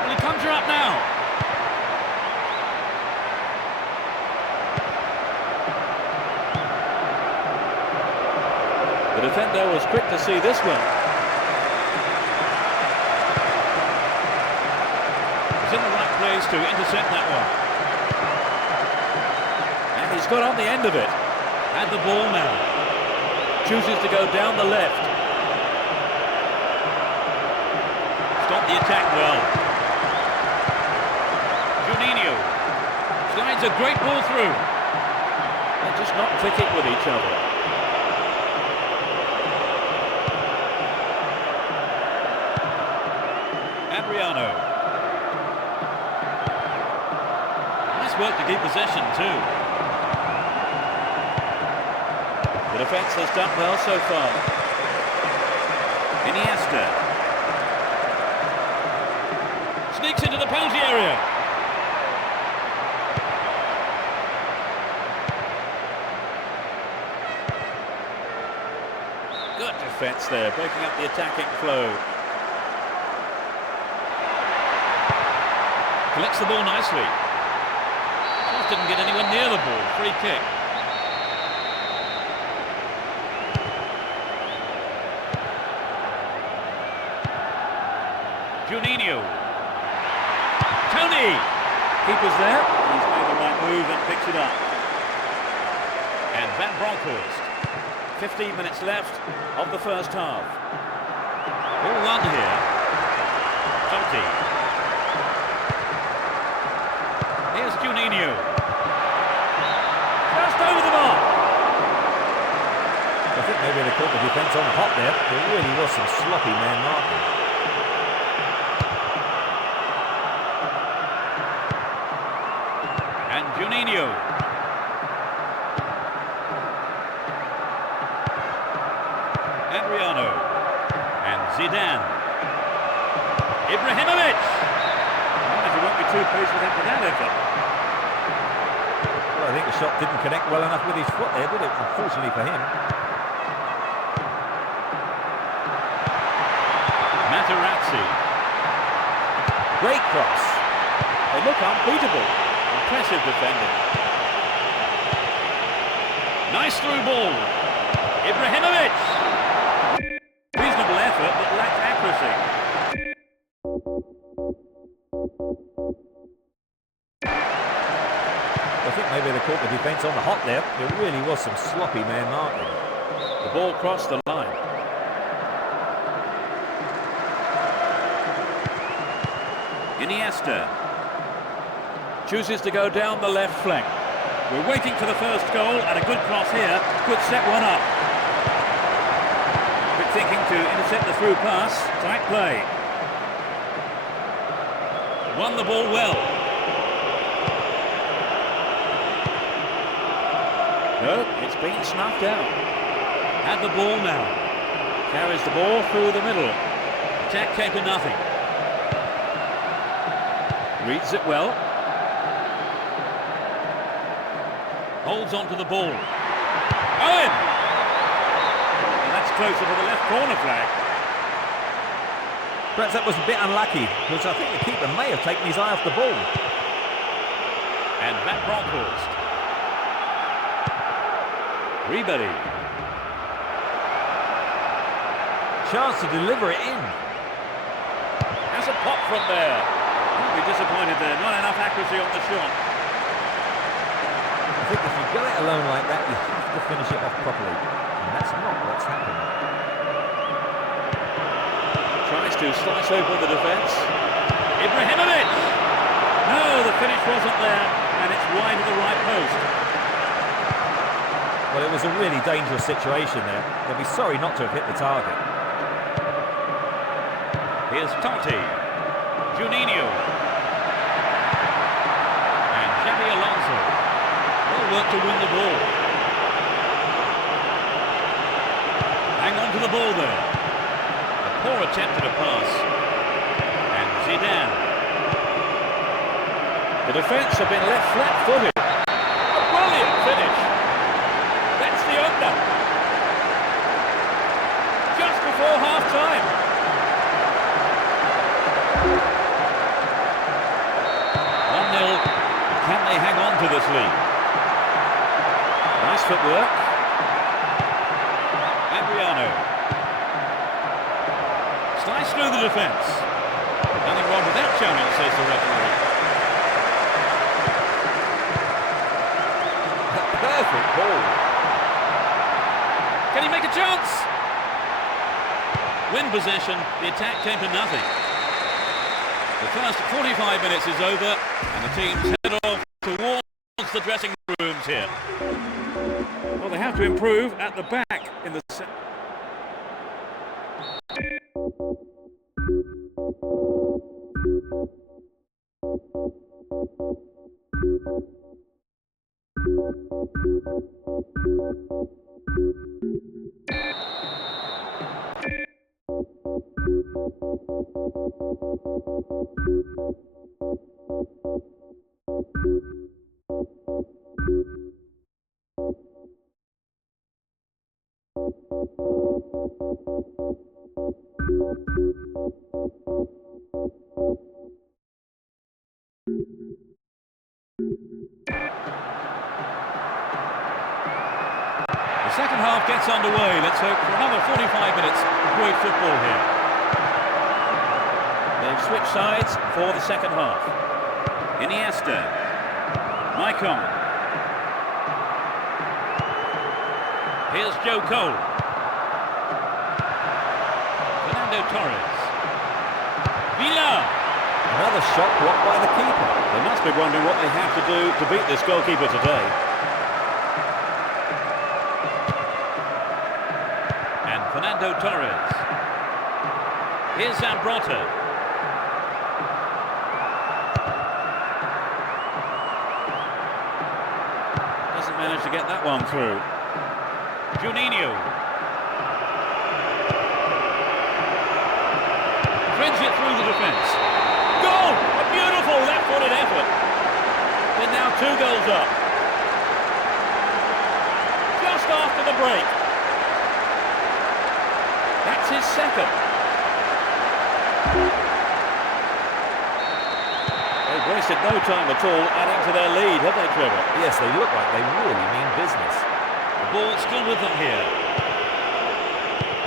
Will he conjure up now? The defender was quick to see this one. He's in the right place to intercept that one. And he's got on the end of it. Had the ball now. Chooses to go down the left. Stop the attack well. Juninho slides a great ball through. They're just not clicking with each other. Adriano. Nice work to keep possession too. The defence has done well so far. Iniesta. Sneaks into the penalty area. Good defence there, breaking up the attacking flow. Collects the ball nicely. Just didn't get anywhere near the ball. Free kick. Juninho. Tony! Keeper's there. He's made the right move and picks it up. And Van Bronckhorst. 15 minutes left of the first half. All one here. Totti. Here's Juninho. Just over the mark. I think maybe they caught the defence on hot there. There really was some sloppy man marking. And Juninho. Adriano. And Zidane. Ibrahimovic. You won't be too pleased with him for that effort. Well, I think the shot didn't connect well enough with his foot there, did it? Unfortunately for him. Materazzi. Great cross. They look unbeatable. Impressive defending. Nice through ball. Ibrahimovic. Reasonable effort, but lacked accuracy. I think maybe they caught the defence on the hop there. There really was some sloppy man marking. The ball crossed the line. Iniesta chooses to go down the left flank. We're waiting for the first goal, and a good cross here could set one up. Quick thinking to intercept the through pass. Tight play. Won the ball well. No, it's been snuffed out. Had the ball now. Carries the ball through the middle. Attack came to nothing. Reads it well. Holds on to the ball. Owen! And that's closer to the left corner flag. Perhaps that was a bit unlucky, because I think the keeper may have taken his eye off the ball. And Matt Bronkhorst. Ribery. Chance to deliver it in. Has a pop from there. Won't be disappointed there. Not enough accuracy on the shot. I think if you go it alone like that, you have to finish it off properly. And that's not what's happened. Tries to slice open the defence. Ibrahimovic! No, the finish wasn't there, and it's wide of the right post. Well, it was a really dangerous situation there. They'll be sorry not to have hit the target. Here's Totti. Juninho. And Xabi Alonso. Well worked to win the ball. Hang on to the ball there. A poor attempt at a pass. And Zidane. The defence have been left flat-footed. A brilliant finish. That's the opener. Just before half-time. 1-0. Can they hang on to this lead? Nice footwork. Adriano. Slice through the defence. Nothing wrong with that challenge, says the referee. Perfect ball. Can he make a chance? Win possession, the attack came to nothing. The first 45 minutes is over, and the teams head off towards the dressing rooms here. Well, they have to improve at the back in the... The second half gets underway. Let's hope for another 45 minutes of great football here. They've switched sides for the second half. Iniesta. Maicon. Here's Joe Cole. Fernando Torres. Villa. Another shot blocked by the keeper. They must be wondering what they have to do to beat this goalkeeper today. And Fernando Torres. Here's Zambrotta. Doesn't manage to get that one through. Juninho. Threads it through the defence. Goal! A beautiful left-footed effort. They're now 2 goals up. Just after the break. That's his second. They've wasted no time at all adding to their lead, have they, Trevor? Yes, they look like they really mean business. The ball still with them here.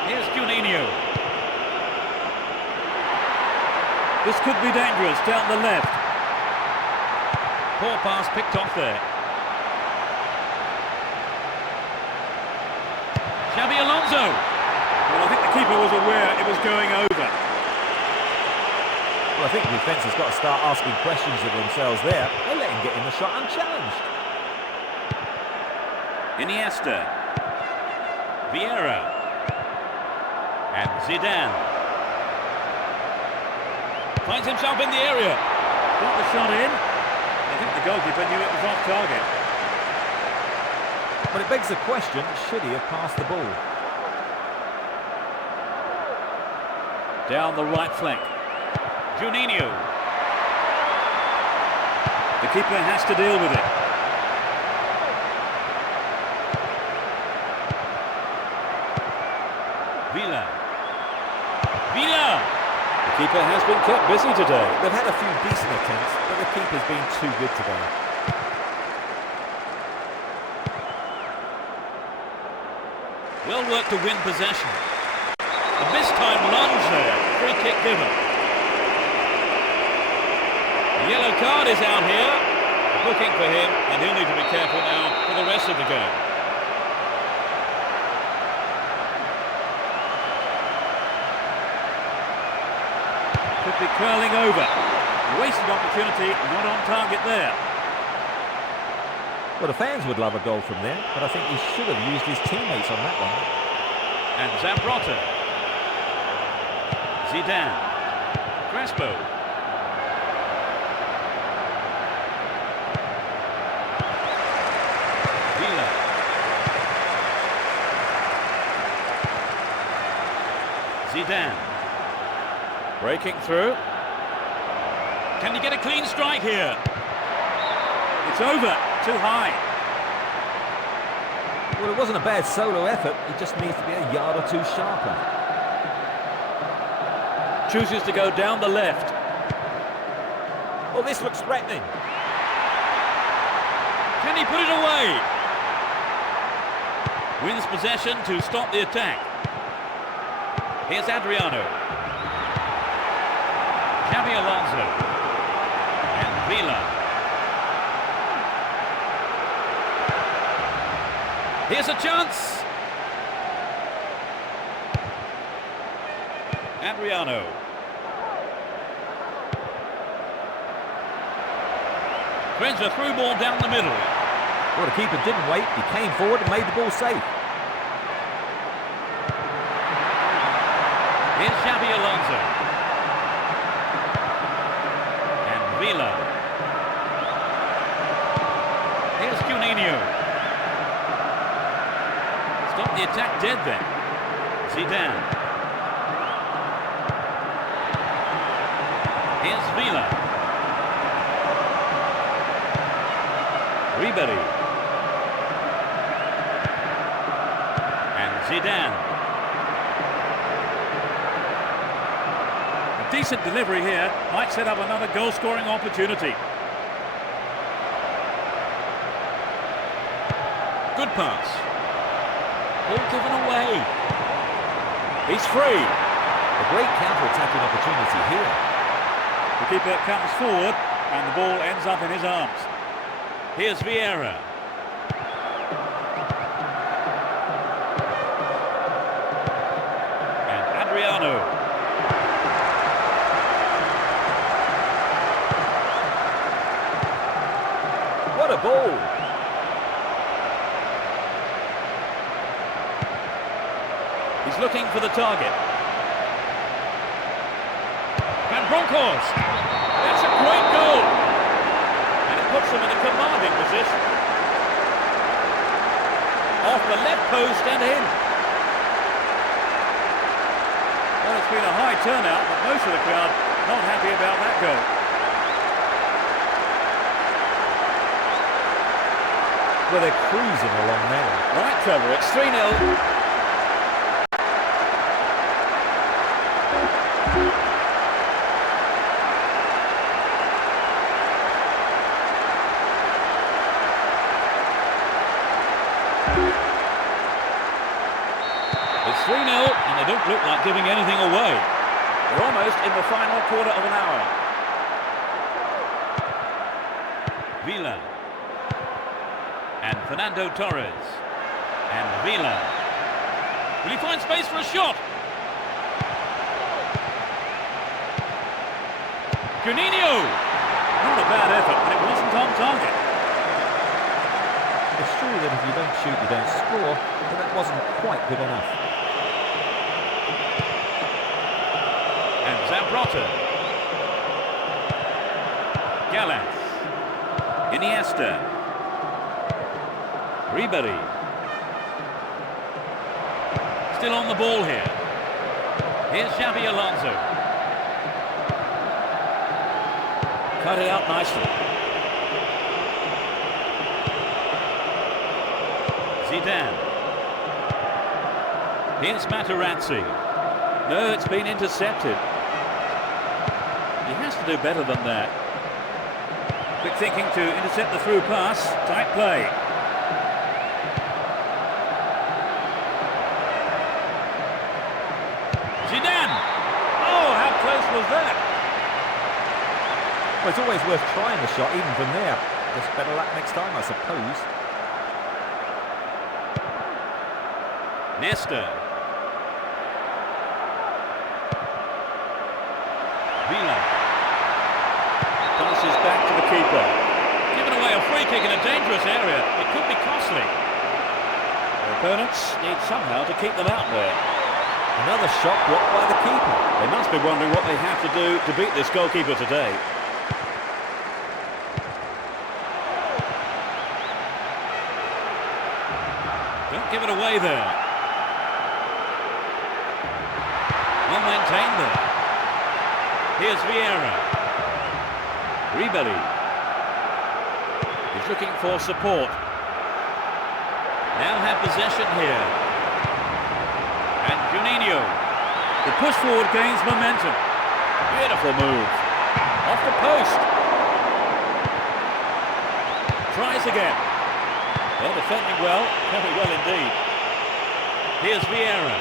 Here's Juninho. This could be dangerous down the left. Poor pass picked off there. Xabi Alonso. Well, I think the keeper was aware it was going over. Well, I think the defence has got to start asking questions of themselves there. They let him get in the shot unchallenged. Iniesta. Vieira. And Zidane. Finds himself in the area. Got the shot in. I think the goalkeeper knew it was off target. But it begs the question, should he have passed the ball? Down the right flank. Juninho. The keeper has to deal with it. Villa. Villa! The keeper has been kept busy today. They've had a few decent attempts, but the keeper's been too good today. Well worked to win possession. And this time lunge there. Free kick given. The yellow card is out here. A booking for him, and he'll need to be careful now for the rest of the game. Could be curling over. Wasted opportunity, not on target there. Well, the fans would love a goal from there, but I think he should have used his teammates on that one. And Zambrota. Zidane. Crespo. Villa. Zidane. Breaking through. Can he get a clean strike here? It's over. Too high. Well, it wasn't a bad solo effort. He just needs to be a yard or two sharper. Chooses to go down the left. Well, this looks threatening. Can he put it away? Wins possession to stop the attack. Here's Adriano. Xabi Alonso. And Villa. Here's a chance. Adriano. Threads a through ball down the middle. Well, the keeper didn't wait. He came forward and made the ball safe. Here's Xabi Alonso. And Villa. Here's Juninho. Stop the attack dead then. Zidane. Here's Villa. Ribery. And Zidane. A decent delivery here might set up another goal-scoring opportunity. Good pass. All given away. He's free. A great counter-attacking opportunity here. The keeper comes forward and the ball ends up in his arms. Here's Vieira. And Adriano. What a ball! He's looking for the target. Van Bronckhorst. That's a great goal. And it puts them in a commanding position. Off the left post and in. Well, it's been a high turnout, but most of the crowd not happy about that goal. Well, they're cruising along now. Right, Trevor, it's 3-0. It's 3-0 and they don't look like giving anything away. We're almost in the final quarter of an hour. Villa. And Fernando Torres. And Villa. Will he find space for a shot? Juninho! Not a bad effort, but it wasn't on target. It's true that if you don't shoot, you don't score, but that wasn't quite good enough. And Zambrota. Gallas. Iniesta. Ribery. Still on the ball here. Here's Xabi Alonso. Cut it out nicely. Zidane. Here's Materazzi. No, it's been intercepted. He has to do better than that. Quick thinking to intercept the through pass. Tight play. Zidane! Oh, how close was that? Well, it's always worth trying the shot, even from there. Just better luck next time, I suppose. Nesta. Villa. Passes back to the keeper. Given away a free kick in a dangerous area. It could be costly. The opponents need somehow to keep them out there. Another shot blocked by the keeper. They must be wondering what they have to do to beat this goalkeeper today. Don't give it away there. Well maintained there. Here's Vieira. Ribery. He's looking for support. Now have possession here. And Juninho. The push forward gains momentum. Beautiful move. Off the post. Tries again. They're defending well, very well indeed. Here's Vieira.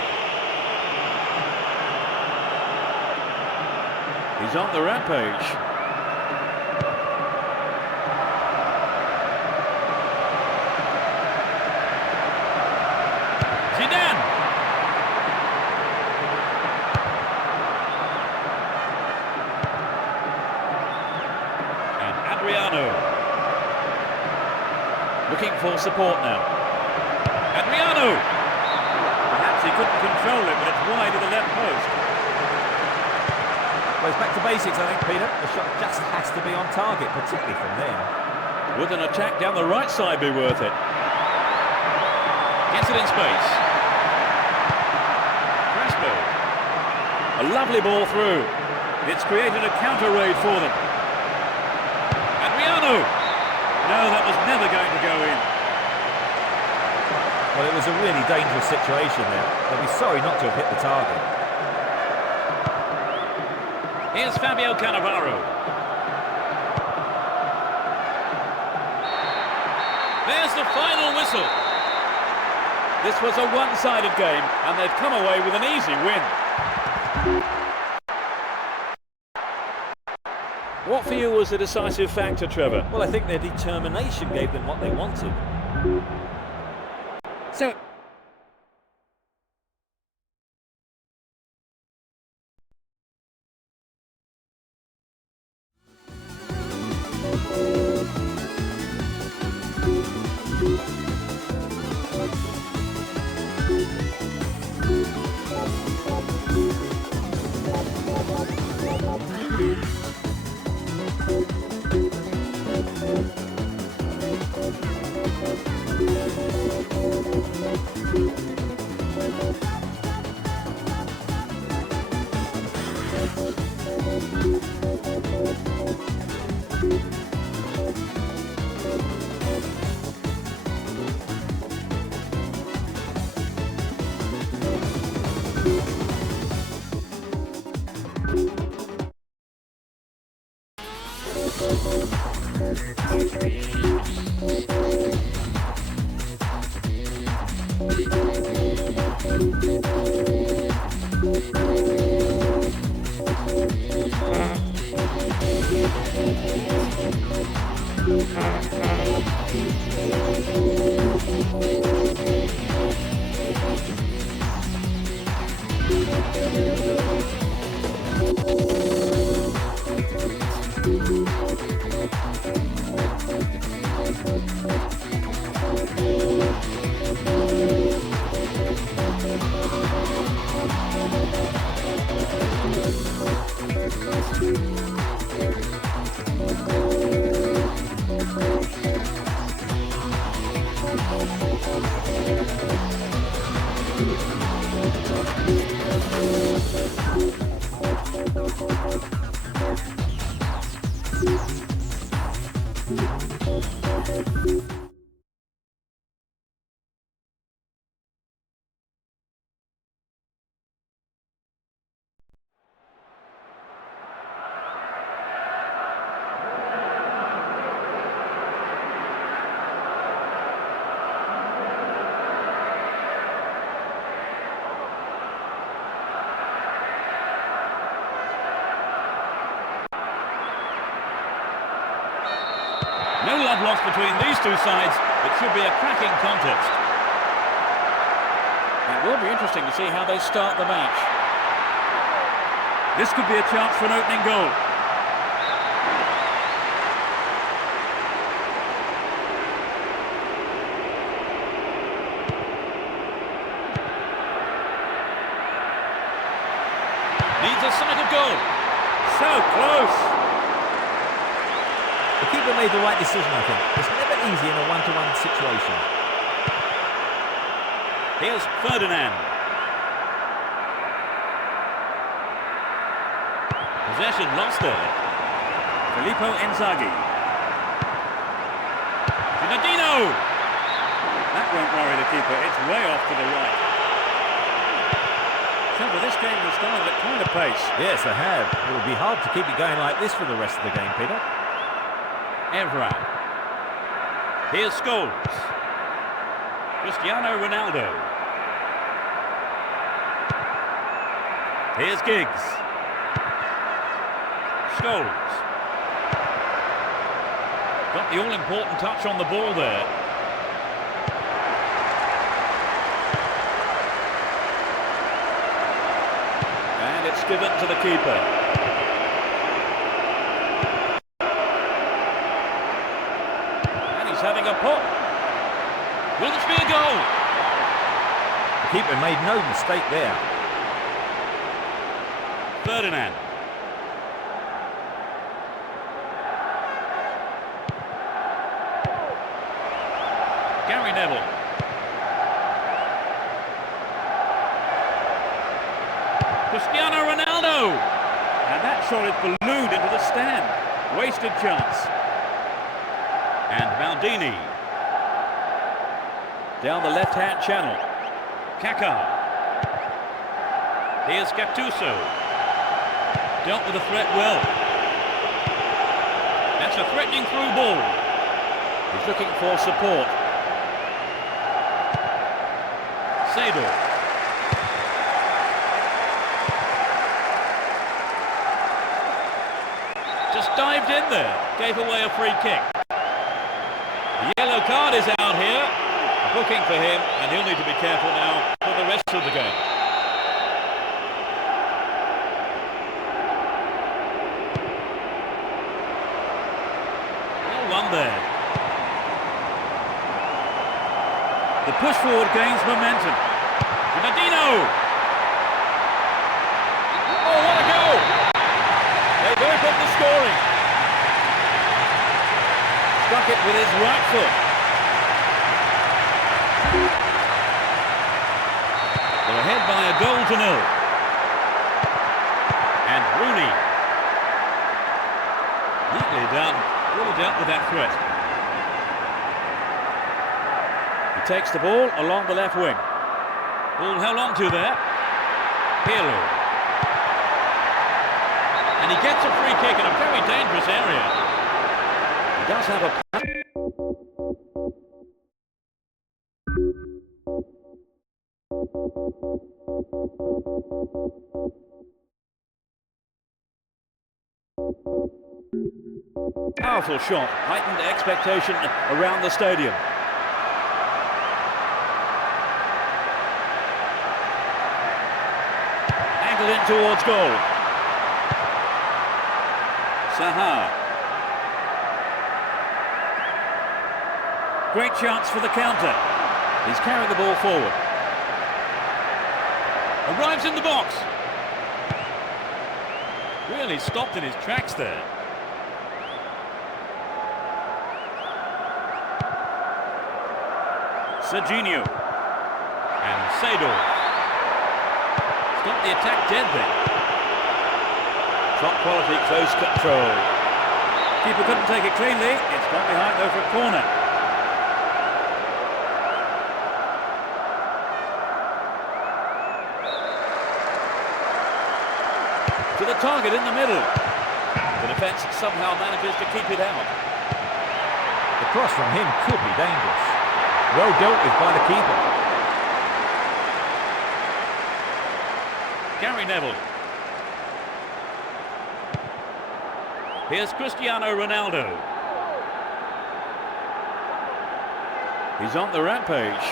He's on the rampage. Zidane. And Adriano. Looking for support now. Adriano. Perhaps he couldn't control it, but it's wide of the left post. Well, it's back to basics, I think, Peter. The shot just has to be on target, particularly from there. Would an attack down the right side be worth it? Gets it in space. Crespo. A lovely ball through. It's created a counter raid for them. Adriano. No, that was never going to go in. Well, it was a really dangerous situation there. They'll be sorry not to have hit the target. Here's Fabio Cannavaro. There's the final whistle. This was a one-sided game, and they've come away with an easy win. What for you was the decisive factor, Trevor? Well, I think their determination gave them what they wanted. So No love lost between these two sides. It should be a cracking contest. It will be interesting to see how they start the match. This could be a chance for an opening goal. Needs a sight of goal. So close. The keeper made the right decision, I think. It's never easy in a one-to-one situation. Here's Ferdinand. Possession lost there. Filippo Inzaghi. Zinedine! That won't worry the keeper. It's way off to the right. So this game has started at quite a pace. Yes, I have. It will be hard to keep it going like this for the rest of the game, Peter. Evra. Here's Scholes. Cristiano Ronaldo. Here's Giggs. Scholes. Got the all-important touch on the ball there. And it's given to the keeper. Having a pop. Will this be a goal? The keeper made no mistake there. Ferdinand. Gary Neville. Cristiano Ronaldo. And that shot is ballooned into the stand. Wasted chance. And Maldini. Down the left-hand channel. Kaká. Here's Gattuso. Dealt with the threat well. That's a threatening through ball. He's looking for support. Seedorf. Just dived in there. Gave away a free kick. The yellow card is out here. A booking for him, and he'll need to be careful now for the rest of the game. Well won there. The push forward gains momentum. Zinedine! Oh, what a goal! They've opened the scoring. Struck it with his right foot. They're ahead by a goal to nil. And Rooney. Neatly done. Really dealt with that threat. He takes the ball along the left wing. Ball held on to there. Pirlo. And he gets a free kick in a very dangerous area. He does have a... Powerful shot, heightened expectation around the stadium. Angled in towards goal. Saha. Great chance for the counter. He's carried the ball forward. Arrives in the box. Really stopped in his tracks there. Serginho. And Seedorf. Stopped the attack dead there. Top quality close control. Keeper couldn't take it cleanly. It's gone behind though for a corner. To the target in the middle. The defence somehow manages to keep it out. The cross from him could be dangerous. Well dealt with by the keeper. Gary Neville. Here's Cristiano Ronaldo. He's on the rampage.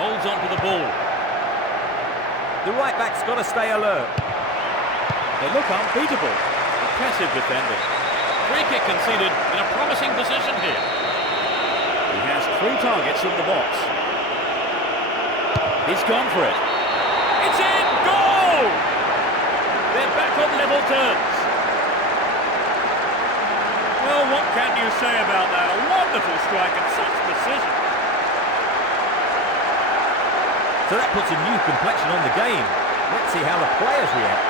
Holds on to the ball. The right back's got to stay alert. They look unbeatable. Impressive defending. Free kick conceded in a promising position here. He has 3 targets in the box. He's gone for it. It's in! Goal! They're back on level terms. Well, what can you say about that? A wonderful strike and such precision. So that puts a new complexion on the game. Let's see how the players react.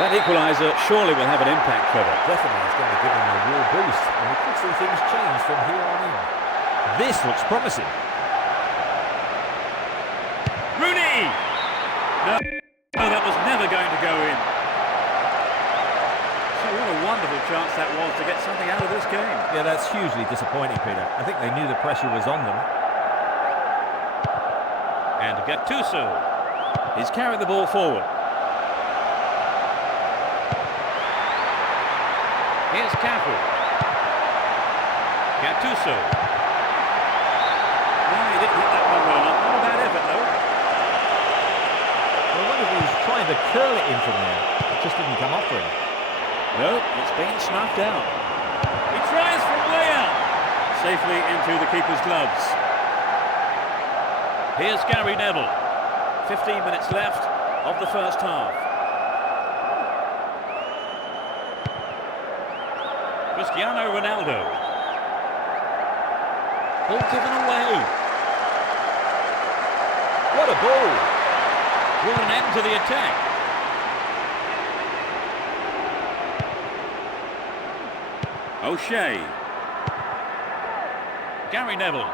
That equaliser surely will have an impact, Trevor. Definitely, it's going to give them a real boost, and we could see things change from here on in. This looks promising. Rooney! No, that was never going to go in. So what a wonderful chance that was to get something out of this game. Yeah, that's hugely disappointing, Peter. I think they knew the pressure was on them. And Gattuso. He's carried the ball forward. Here's Cafu. Gattuso. No, he didn't hit that one well. Not a bad effort, though. Well, I wonder if he was trying to curl it in from there. It just didn't come off for him. No, it's been snuffed out. He tries from way out. Safely into the keeper's gloves. Here's Gary Neville. 15 minutes left of the first half. Cristiano Ronaldo. Ball given away. What a ball! Brought an end to the attack. O'Shea. Gary Neville.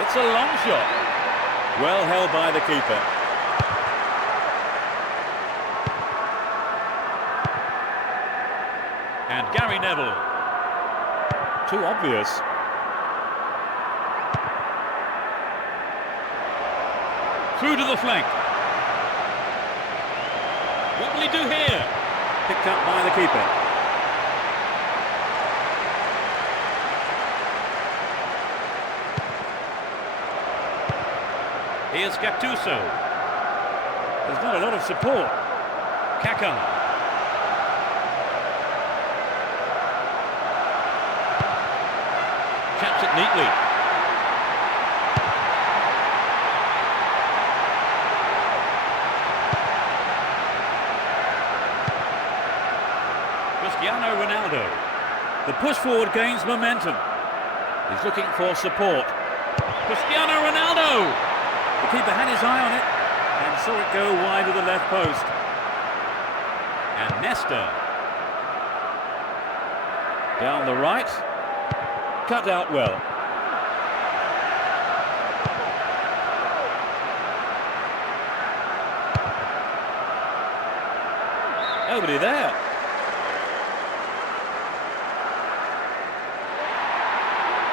It's a long shot. Well held by the keeper. And Gary Neville. Too obvious. Through to the flank. What will he do here? Picked up by the keeper. Here's Gattuso. There's not a lot of support. Kaká. Chaps it neatly. Cristiano Ronaldo. The push forward gains momentum. He's looking for support. Cristiano Ronaldo! The keeper had his eye on it and saw it go wide of the left post. And Nesta. Down the right. Cut out well. Nobody there.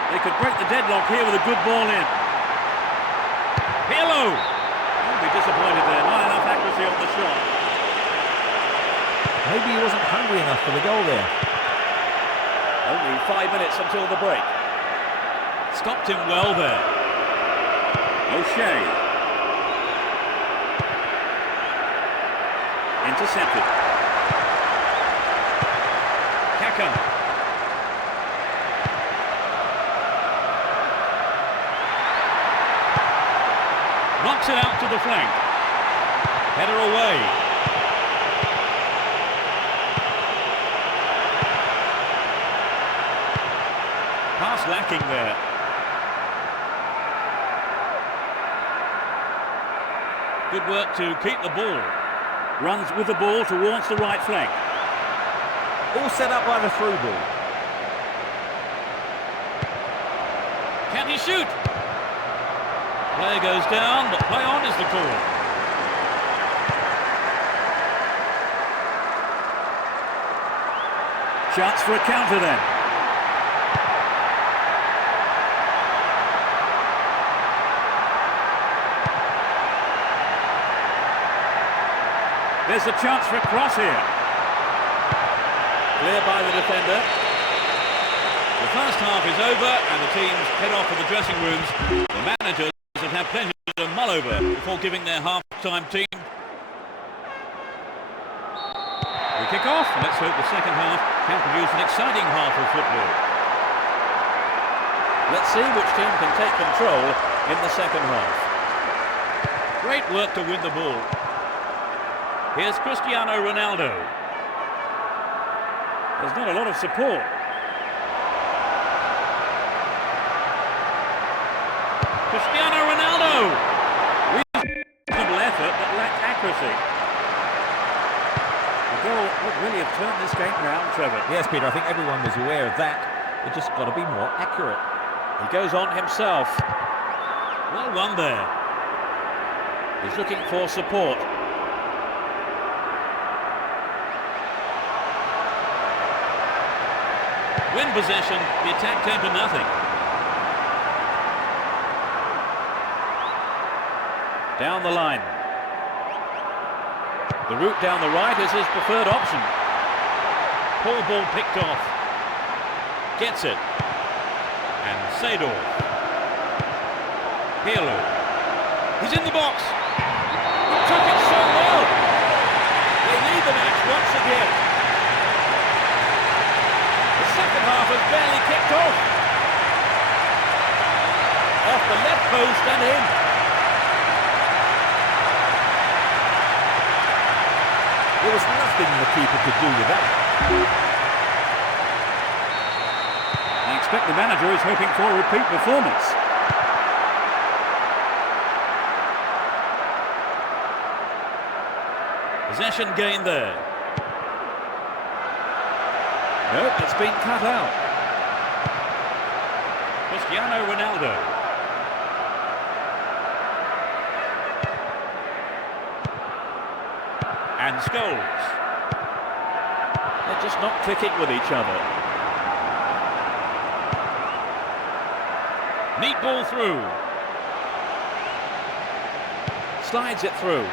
They could break the deadlock here with a good ball in. Pirlo! Won't be disappointed there. Not enough accuracy on the shot. Maybe he wasn't hungry enough for the goal there. Only 5 minutes until the break. Stopped him well there. O'Shea. Intercepted. Kaká. Knocks it out to the flank. Header away. Pass lacking there. Good work to keep the ball. Runs with the ball towards the right flank. All set up by the through ball. Can he shoot? Player goes down, but play on is the call. Chance for a counter then. There's a chance for a cross here. Clear by the defender. The first half is over and the teams head off to the dressing rooms. The managers have had plenty to mull over before giving their half-time team. We kick off and let's hope the second half can produce an exciting half of football. Let's see which team can take control in the second half. Great work to win the ball. Here's Cristiano Ronaldo. There's not a lot of support. Cristiano Ronaldo! Reasonable effort but lacked accuracy. The goal would really have turned this game round, Trevor. Yes, Peter, I think everyone was aware of that. They just got to be more accurate. He goes on himself. Well won there. He's looking for support. Win possession, the attack came to nothing. Down the line. The route down the right is his preferred option. Poor ball picked off. Gets it. And Seedorf. Pirlo. He's in the box. He took it so well. They lead the match once again. The second half has barely kicked off. Off the left post and in. There was nothing the keeper could do with that. I expect the manager is hoping for a repeat performance. Possession gained there. Nope, it's been cut out. Cristiano Ronaldo. And Scholes. They're just not clicking with each other. Neat ball through. Slides it through.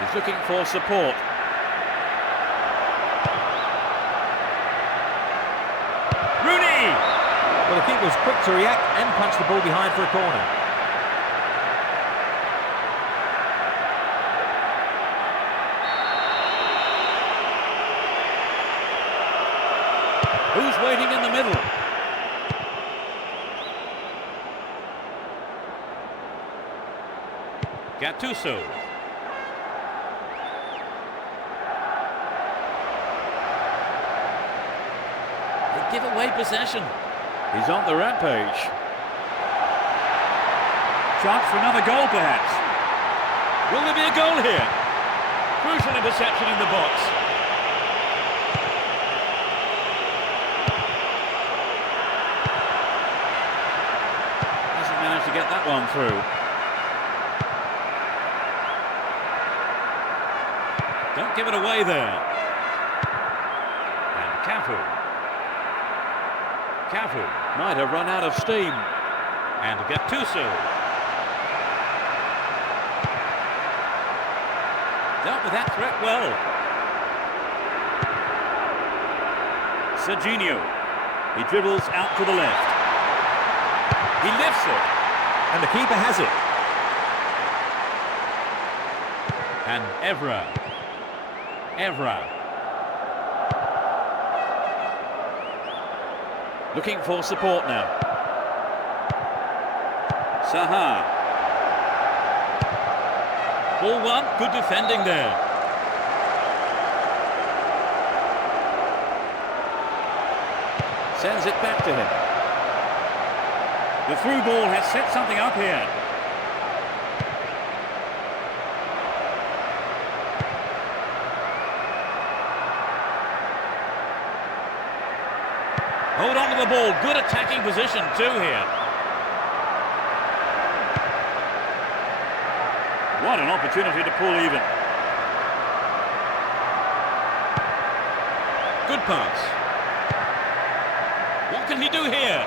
He's looking for support. Rooney! Well, the keeper was quick to react and punch the ball behind for a corner. Who's waiting in the middle? Gattuso. They give away possession. He's on the rampage. Chance for another goal, perhaps. Will there be a goal here? Crucial interception in the box. Hasn't managed to get that one through. Don't give it away there. And Cafu. Cafu might have run out of steam. And Gattuso. Dealt with that threat well. Serginho. He dribbles out to the left. He lifts it. And the keeper has it. And Evra. Looking for support now. Saha. Ball one, good defending there. Sends it back to him. The through ball has set something up here. Hold on to the ball. Good attacking position too here. What an opportunity to pull even. Good pass. What can he do here?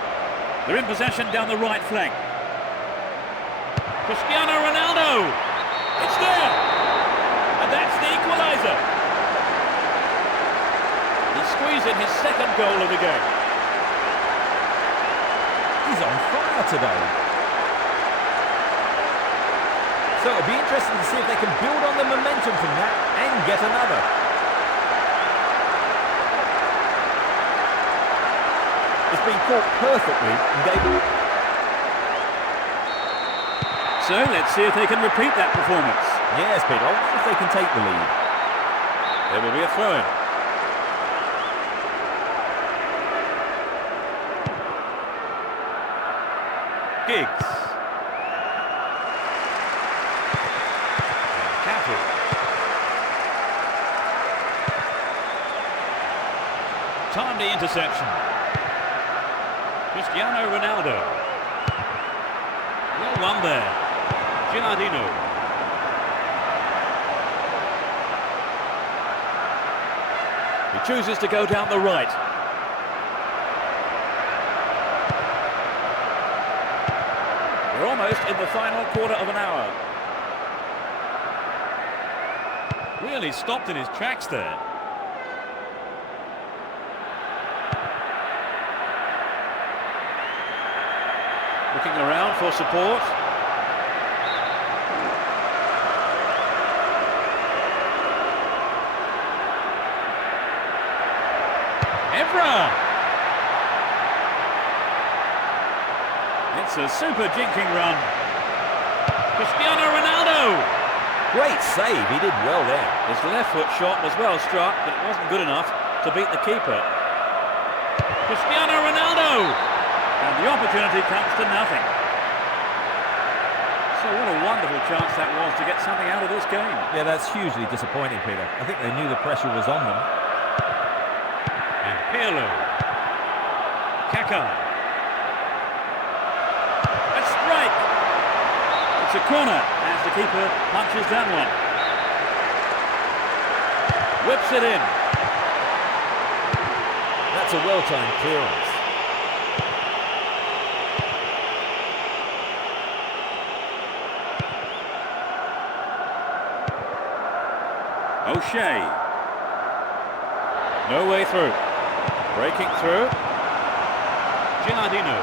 They're in possession down the right flank. Cristiano Ronaldo. It's there. And that's the equaliser. He squeezed in his second goal of the game. He's on fire today. So it'll be interesting to see if they can build on the momentum from that and get another. It's been caught perfectly and gave... So let's see if they can repeat that performance. Yes, Peter, I wonder if they can take the lead. There will be a throw-in. Giggs. Cafu. Timely interception. Cristiano Ronaldo. Well won there. Gilardino. He chooses to go down the right. We're almost in the final quarter of an hour. Really stopped in his tracks there. Looking around for support. Evra! It's a super jinking run. Cristiano Ronaldo! Great save, he did well there. His left foot shot was well struck, but it wasn't good enough to beat the keeper. Cristiano Ronaldo! And the opportunity comes to nothing. So what a wonderful chance that was to get something out of this game. Yeah, that's hugely disappointing, Peter. I think they knew the pressure was on them. And Pirlo. Kaká. A strike! It's a corner as the keeper punches down one. Whips it in. That's a well-timed clearance. O'Shea. No way through. Breaking through. Gilardino.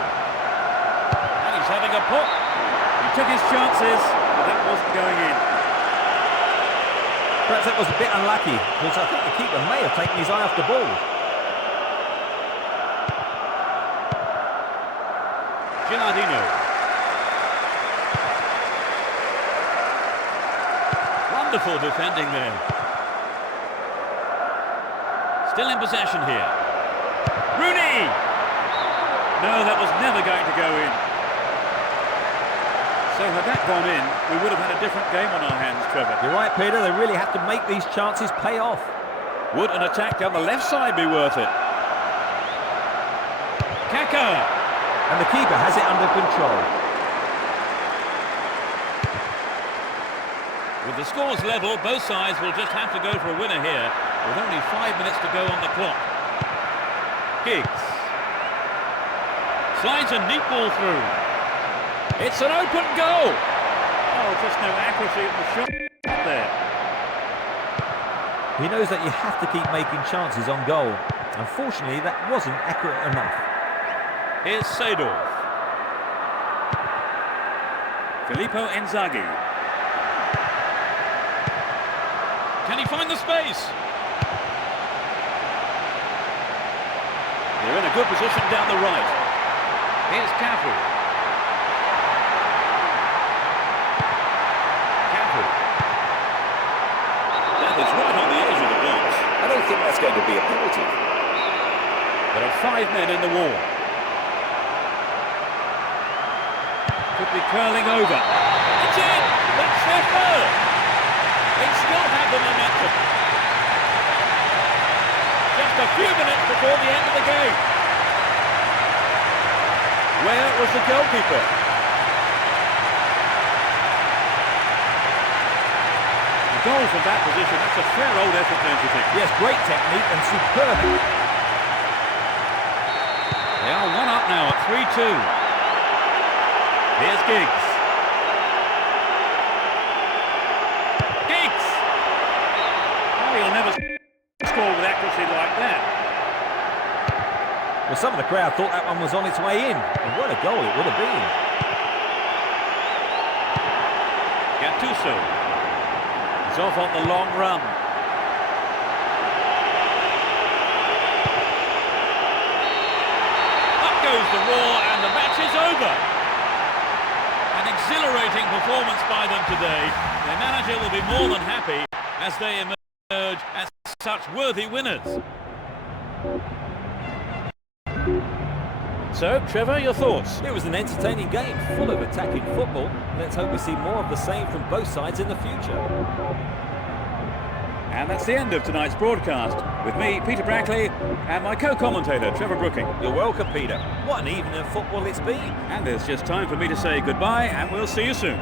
And he's having a pop. He took his chances, but that wasn't going in. Perhaps that was a bit unlucky, because I think the keeper may have taken his eye off the ball. Gilardino. Wonderful defending there. Still in possession here. Rooney! No, that was never going to go in. So had that gone in, we would have had a different game on our hands, Trevor. You're right, Peter. They really have to make these chances pay off. Would an attack down the left side be worth it? Kaká! And the keeper has it under control. With the scores level, both sides will just have to go for a winner here, with only 5 minutes to go on the clock. Giggs. Slides a neat ball through. It's an open goal! Oh, just no accuracy at the shot there. He knows that you have to keep making chances on goal. Unfortunately, that wasn't accurate enough. Here's Seedorf. Filippo Inzaghi. Can he find the space? They're in a good position down the right. Here's Cafu. Cafu. That is right on the edge of the box. I don't think that's going to be a penalty. There are 5 men in the wall. Could be curling over. It's in! That's their third! They still have the momentum. Just a few minutes before the end of the game. Where was the goalkeeper? A goal from that position, that's a fair old effort, don't you think? Yes, great technique and superb. They are 1 up now at 3-2. Here's Giggs. Giggs! Oh, he'll never score with accuracy like that. Well, some of the crowd thought that one was on its way in. And what a goal it would have been. Gattuso. He's off on the long run. Up goes the roar and the match is over. An exhilarating performance by them today. Their manager will be more than happy as they emerge as such worthy winners. So, Trevor, your thoughts? It was an entertaining game, full of attacking football. Let's hope we see more of the same from both sides in the future. And that's the end of tonight's broadcast. With me, Peter Brackley, and my co-commentator, Trevor Brooking. You're welcome, Peter. What an evening of football it's been. And there's just time for me to say goodbye, and we'll see you soon.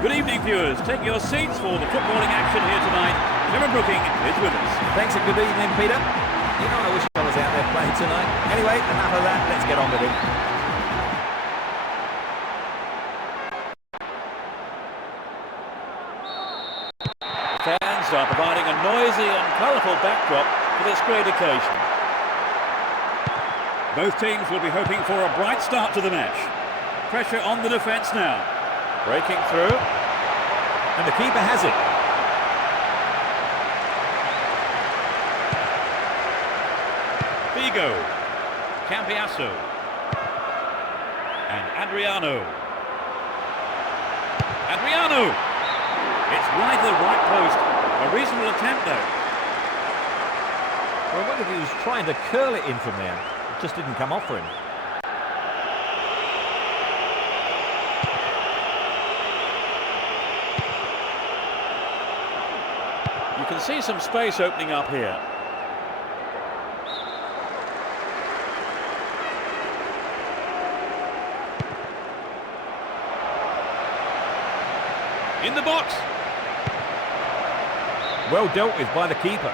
Good evening, viewers. Take your seats for the footballing action here tonight. Trevor Brooking is with us. Thanks and good evening, Peter. You know, I wish I was out there playing tonight. Anyway, enough of that. Let's get on with it. Fans are providing a noisy and colourful backdrop for this great occasion. Both teams will be hoping for a bright start to the match. Pressure on the defence now. Breaking through. And the keeper has it. Figo. Cambiasso. And Adriano. Adriano! It's wide to the right post. A reasonable attempt, though. Well, I wonder if he was trying to curl it in from there. It just didn't come off for him. You can see some space opening up here. In the box. Well dealt with by the keeper.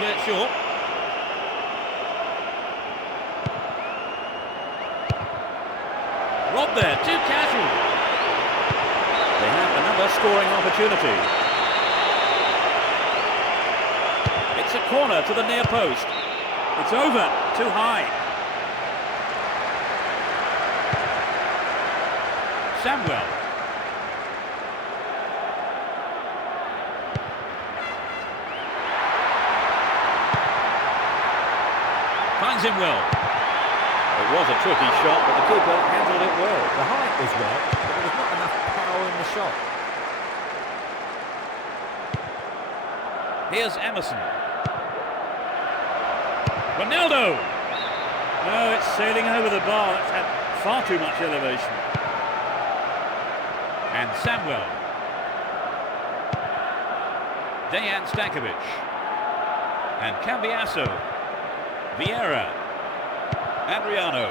play it short. Rob there, too casual. They have another scoring opportunity. It's a corner to the near post. It's over, too high. Samuel. Finds him well. It was a tricky shot, but the keeper handled it well. The height was right, but there was not enough power in the shot. Here's Emerson. Ronaldo! No, it's sailing over the bar. That's had far too much elevation. And Samuel. Dejan Stankovic. And Cambiasso. Vieira. Adriano.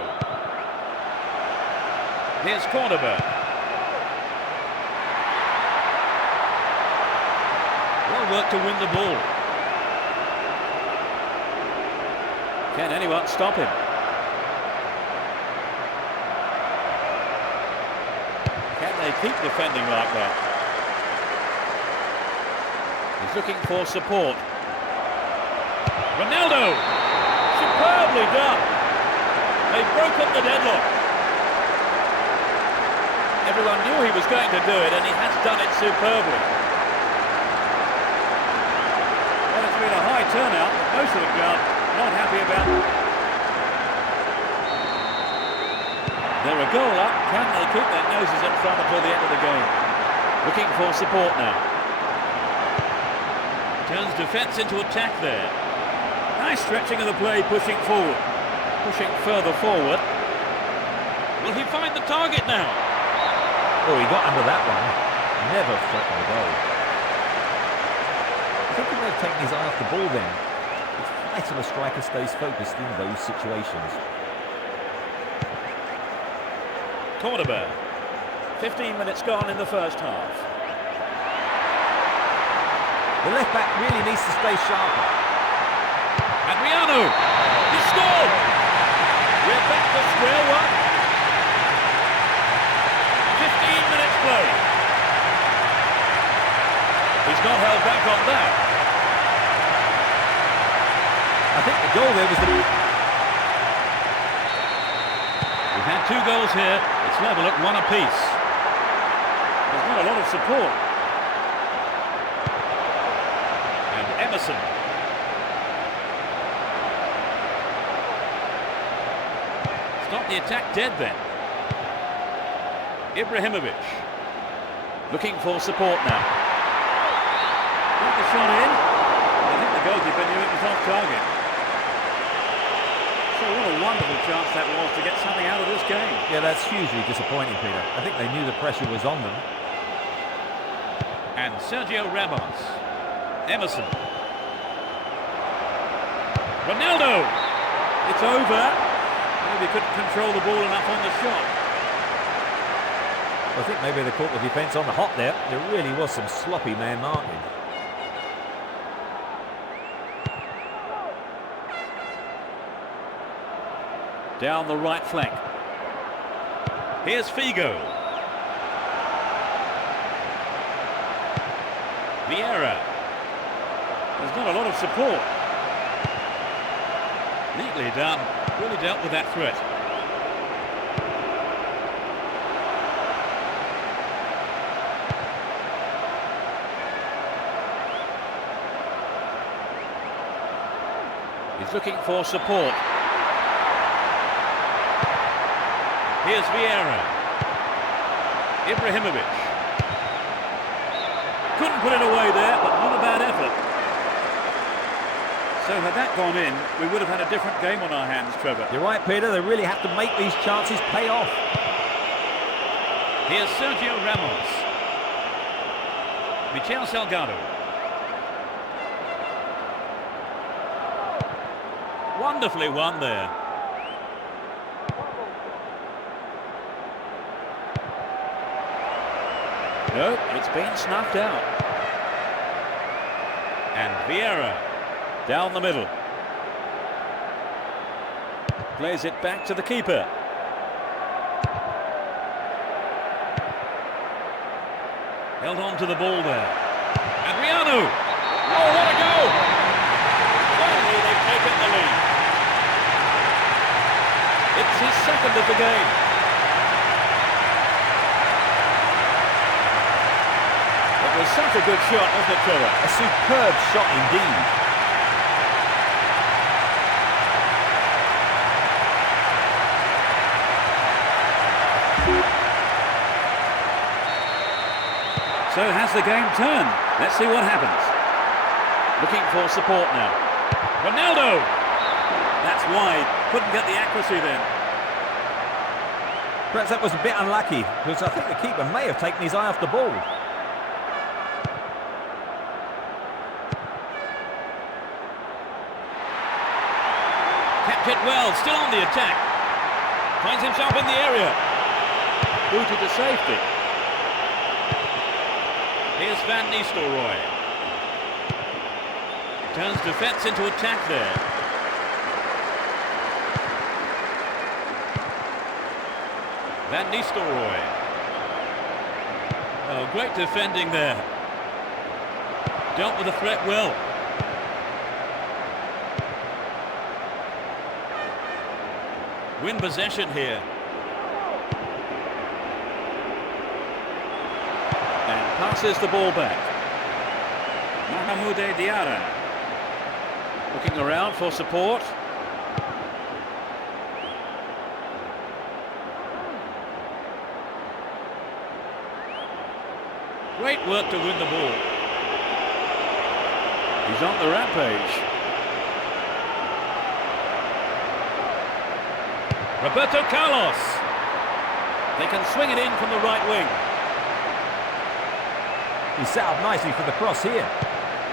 Here's Cordoba. Well worked to win the ball. Can anyone stop him? Can they keep defending like that? He's looking for support. Ronaldo! Superbly done! They've broken the deadlock. Everyone knew he was going to do it, and he has done it superbly. Well, it's been a high turnout, but most of the crowd not happy about it. They're a goal up. Can they keep their noses in front until the end of the game? Looking for support now. Turns defence into attack there. Nice stretching of the play, pushing forward. Pushing further forward. Will he find the target now? Oh, he got under that one. Never threatened the goal. I think he may have taken his eye off the ball then. It's vital a striker stays focused in those situations. Cordoba. 15 minutes gone in the first half. The left back really needs to stay sharper. Adriano! He scored! We're back to square one. 15 minutes played. He's not held back on that. I think the goal there was the... We've had 2 goals here. It's level at 1 apiece. There's not a lot of support. And Emerson. Stop the attack dead then. Ibrahimovic. Looking for support now. Got the shot in. I think the goalkeeper knew it was off target. So what a wonderful chance that was to get something out of this game. Yeah, that's hugely disappointing, Peter. I think they knew the pressure was on them. And Sergio Ramos. Emerson. Ronaldo! It's over. Maybe couldn't control the ball enough on the shot. I think maybe they caught the defence on the hop there. There really was some sloppy man marking. Down the right flank. Here's Figo. Vieira. There's not a lot of support. Neatly done. Really dealt with that threat. He's looking for support. Here's Vieira. Ibrahimovic. Couldn't put it away there, but not a bad effort. So had that gone in, we would have had a different game on our hands, Trevor. You're right, Peter. They really have to make these chances pay off. Here's Sergio Ramos. Michel Salgado. Wonderfully won there. No, it's been snuffed out. And Vieira. Down the middle. Plays it back to the keeper. Held on to the ball there. Adriano! Oh, what a goal! Finally, they've taken the lead. It's his second of the game. It was such a good shot, wasn't it, Trevor? A superb shot indeed. So has the game turned? Let's see what happens. Looking for support now. Ronaldo! That's wide. Couldn't get the accuracy then. Perhaps that was a bit unlucky, because I think the keeper may have taken his eye off the ball. Kept it well, still on the attack. Finds himself in the area. Booted to safety. Here's Van Nistelrooy. Turns defence into attack there. Van Nistelrooy. Oh, great defending there. Dealt with the threat well. Win possession here. And passes the ball back. Mahmoud Diarra. Looking around for support. Great work to win the ball. He's on the rampage. Roberto Carlos. They can swing it in from the right wing. He's set up nicely for the cross here.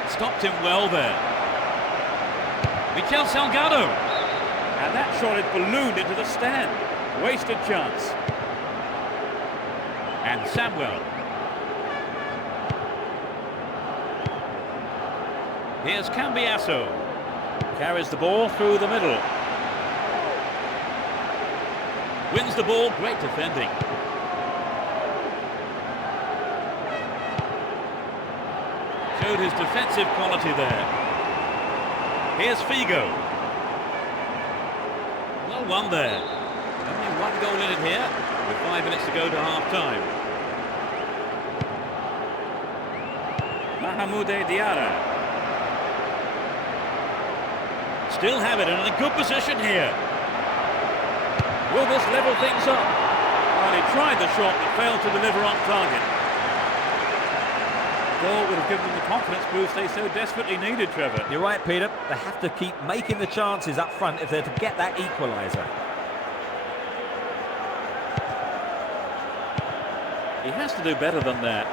Stopped him well there. Michel Salgado. And that shot is ballooned into the stand. Wasted chance. And Samuel. Here's Cambiasso. Carries the ball through the middle. Wins the ball, great defending. Showed his defensive quality there. Here's Figo. Well won there. Only one goal in it here, with 5 minutes to go to half-time. Mahmoud Diarra. Still have it and in a good position here. Will this level things up? Well, he tried the shot but failed to deliver on target. Goal would have given them the confidence boost they so desperately needed, Trevor. You're right, Peter. They have to keep making the chances up front if they're to get that equaliser. He has to do better than that.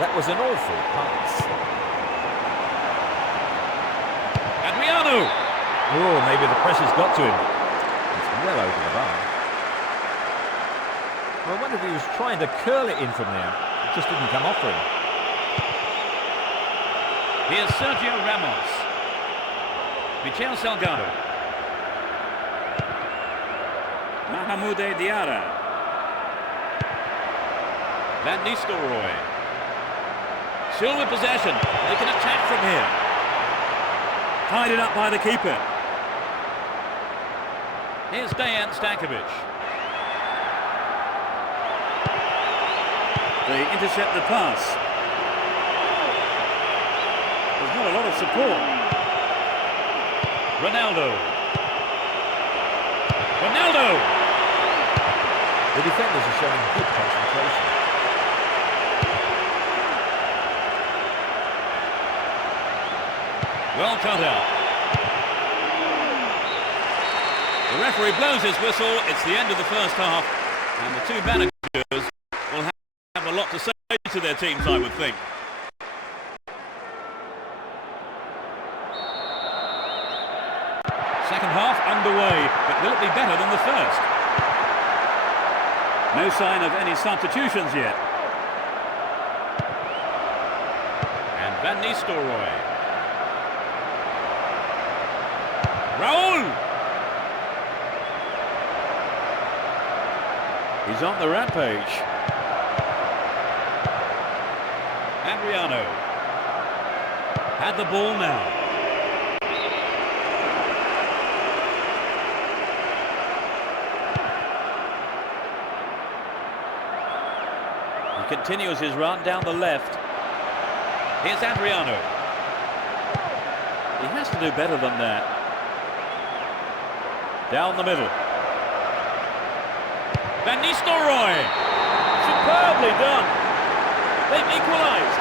That was an awful pass. Adriano! Oh, maybe the pressure's got to him. It's well over the bar. Well, I wonder if he was trying to curl it in from there. It just didn't come off for him. Here's Sergio Ramos. Michel Salgado. Mahmoud Diarra. Van Nistelrooy. Still with possession. They can attack from here. Tied it up by the keeper. Here's Dejan Stankovic. They intercept the pass. There's not a lot of support. Ronaldo. Ronaldo! The defenders are showing good concentration. Well cut out. The referee blows his whistle. It's the end of the first half. And the two managers will have a lot to say to their teams, I would think. Second half underway, but will it be better than the first? No sign of any substitutions yet. And Van Nistelrooy. Raul! He's on the rampage. Adriano. Had the ball now. He continues his run down the left. Here's Adriano. He has to do better than that. Down the middle. Van Nistelrooy. Superbly done. They've equalised.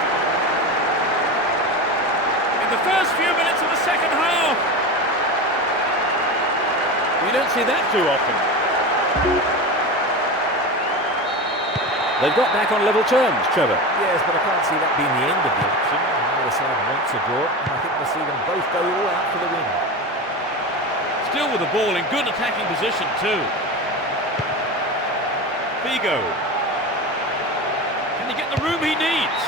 In the first few minutes of the second half. You don't see that too often. They've got back on level terms, Trevor. Yes, but I can't see that being the end of the action. Neither side wants a draw, and I think we'll see them both go all out for the win. Still with the ball in good attacking position too. Figo. Can he get the room he needs?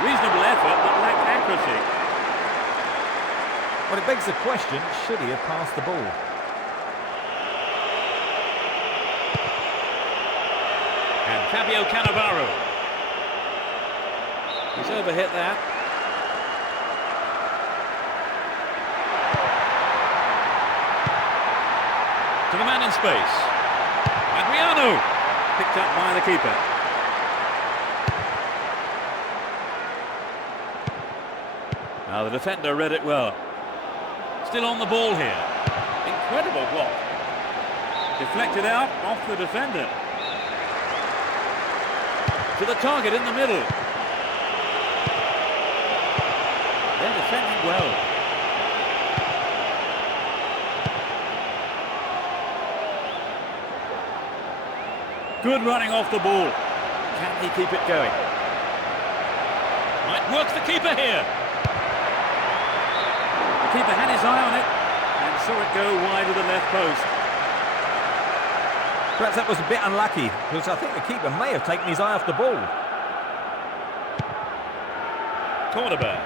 Reasonable effort, but lacked accuracy. Well, it begs the question, should he have passed the ball? And Fabio Cannavaro. He's overhit that. To the man in space. Adriano. Picked up by the keeper. Now the defender read it well. Still on the ball here. Incredible block. Deflected out off the defender. To the target in the middle. They're defending well. Good running off the ball. Can he keep it going? Might work the keeper here. The keeper had his eye on it and saw it go wide of the left post. Perhaps that was a bit unlucky, because I think the keeper may have taken his eye off the ball. Cordoba.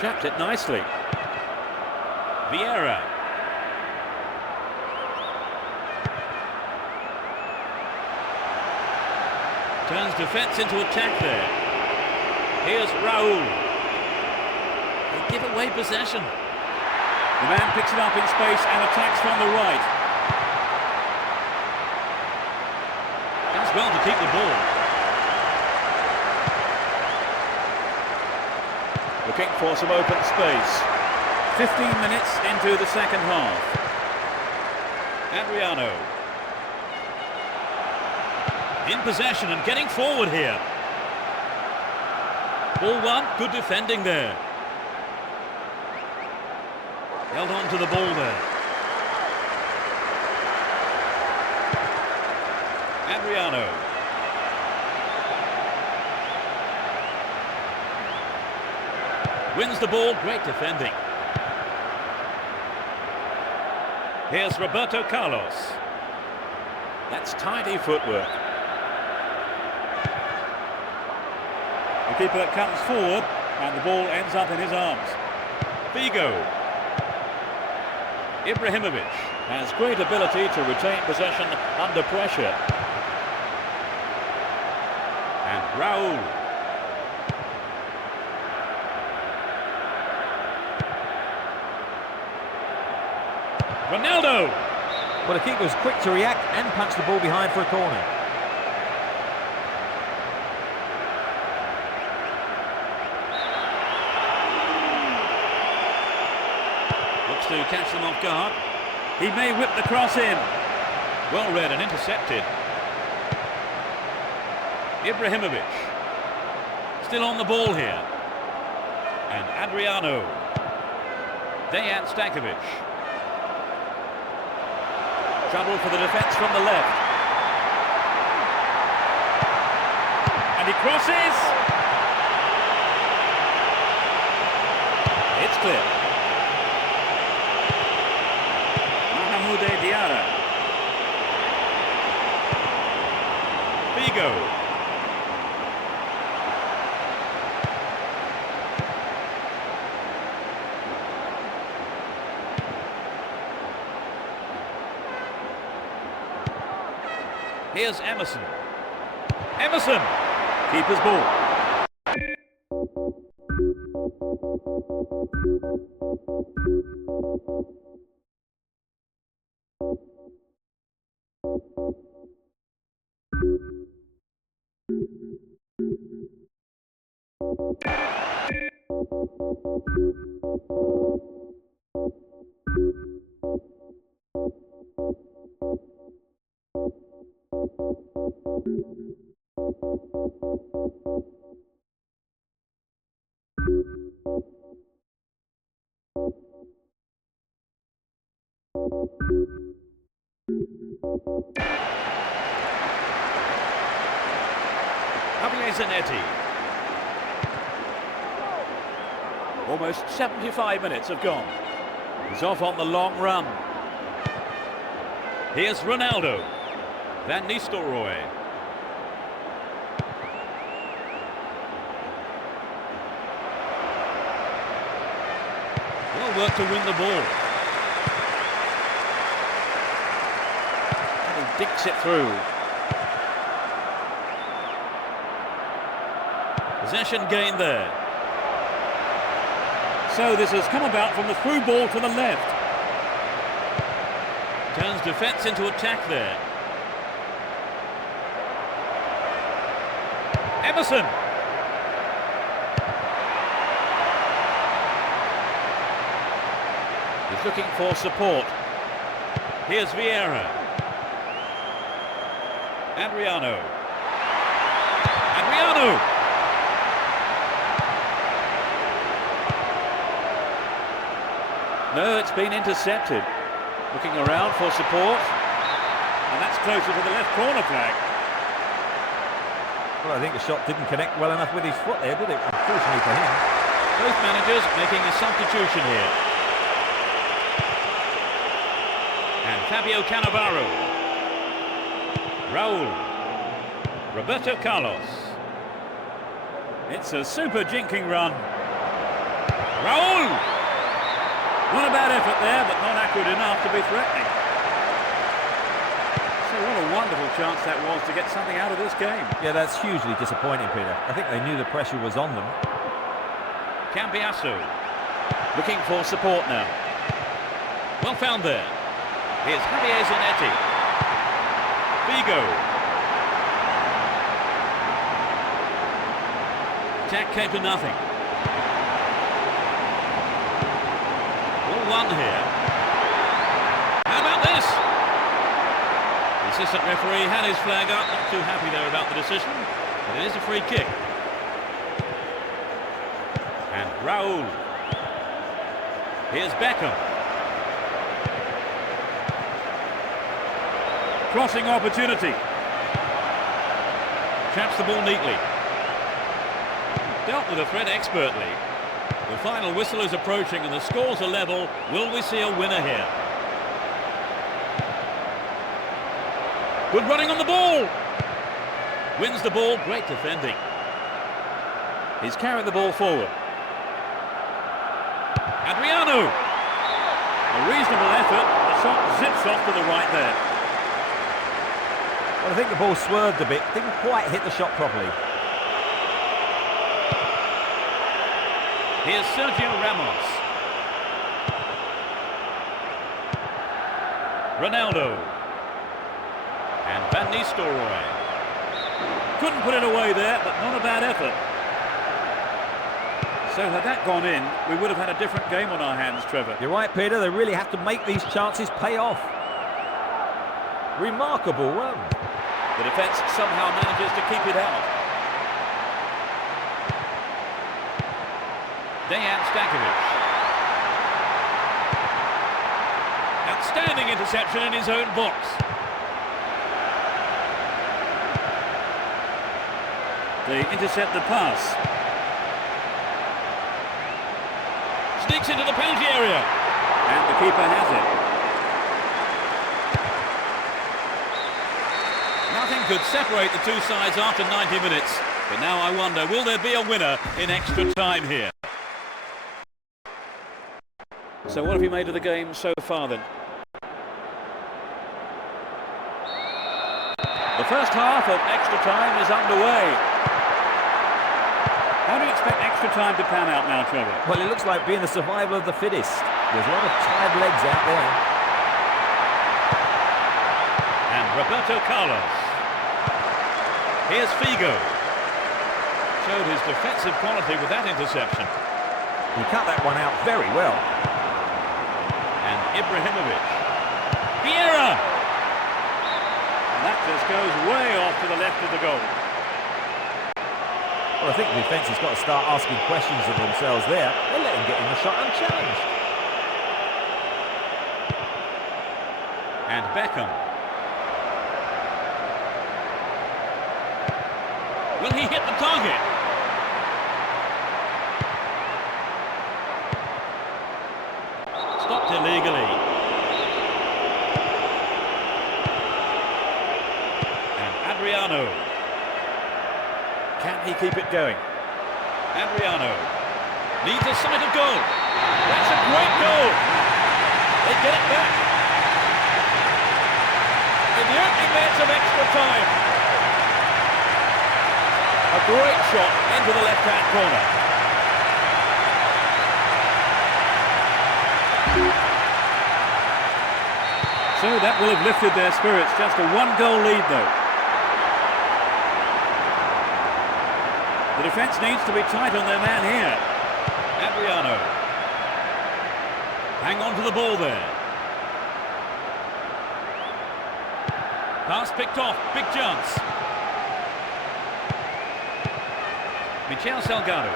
Chapped it nicely. Vieira. Turns defence into attack there. Here's Raul. They give away possession. The man picks it up in space and attacks from the right. Does well to keep the ball. Looking for some open space. 15 minutes into the second half. Adriano. In possession and getting forward here. Ball one, good defending there. Held on to the ball there. Adriano. Wins the ball, great defending. Here's Roberto Carlos. That's tidy footwork. The keeper comes forward and the ball ends up in his arms. Figo. Ibrahimovic has great ability to retain possession under pressure. And Raul. Ronaldo. Well, the keeper was quick to react and punch the ball behind for a corner. Looks to catch them off guard. He may whip the cross in. Well read and intercepted. Ibrahimovic. Still on the ball here. And Adriano. Dejan Stankovic. Trouble for the defence from the left. And he crosses. It's clear. Mahmoud Diarra. Figo. Here's Emerson. Emerson! Keeper's ball. Zanetti. Almost 75 minutes have gone. He's off on the long run. Here's Ronaldo. Van Nistelrooy. Well worked to win the ball. And he dicks it through. Possession gained there. So this has come about from the through ball to the left. Turns defence into attack there. Emerson. He's looking for support. Here's Vieira. Adriano. Adriano! No, it's been intercepted. Looking around for support. And that's closer to the left corner flag. Well, I think the shot didn't connect well enough with his foot there, did it? Unfortunately for him. Both managers making a substitution here. And Fabio Cannavaro. Raul. Roberto Carlos. It's a super jinking run. Raul! Not a bad effort there, but not accurate enough to be threatening. So what a wonderful chance that was to get something out of this game. Yeah, that's hugely disappointing, Peter. I think they knew the pressure was on them. Cambiasso looking for support now. Well found there. Here's Javier Zanetti. Vigo. Attack came to nothing. One here. How about this? The assistant referee had his flag up, not too happy there about the decision, but it is a free kick. And Raul. Here's Beckham. Crossing opportunity. Traps the ball neatly. Dealt with the threat expertly. The final whistle is approaching and the scores are level. Will we see a winner here? Good running on the ball. Wins the ball. Great defending. He's carried the ball forward. Adriano. A reasonable effort. The shot zips off to the right there. Well, I think the ball swerved a bit. Didn't quite hit the shot properly. Here's Sergio Ramos. Ronaldo. And Van Nistelrooy. Couldn't put it away there, but not a bad effort. So had that gone in, we would have had a different game on our hands, Trevor. You're right, Peter. They really have to make these chances pay off. Remarkable run. The defence somehow manages to keep it out. Dejan Stankovic. Outstanding interception in his own box. They intercept the pass. Sneaks into the penalty area. And the keeper has it. Nothing could separate the two sides after 90 minutes. But now I wonder, will there be a winner in extra time here? So what have you made of the game so far then? The The first half of extra time is underway. How do you expect extra time to pan out now, Trevor? Well, it looks like being the survival of the fittest. There's a lot of tired legs out there. And Roberto Carlos. Here's Figo. Showed his defensive quality with that interception. He cut that one out very well. And Ibrahimovic. Vieira! And that just goes way off to the left of the goal. Well, I think the defence has got to start asking questions of themselves there. They're letting him get in the shot unchallenged. And Beckham. Will he hit the target? Stopped illegally. And Adriano. Can he keep it going? Adriano needs a sight of goal. That's a great goal. They get it back. In the opening minutes of extra time. A great shot into the left-hand corner. So that will have lifted their spirits. Just a one-goal lead, though. The defence needs to be tight on their man here. Adriano. Hang on to the ball there. Pass picked off. Big chance. Michel Salgado.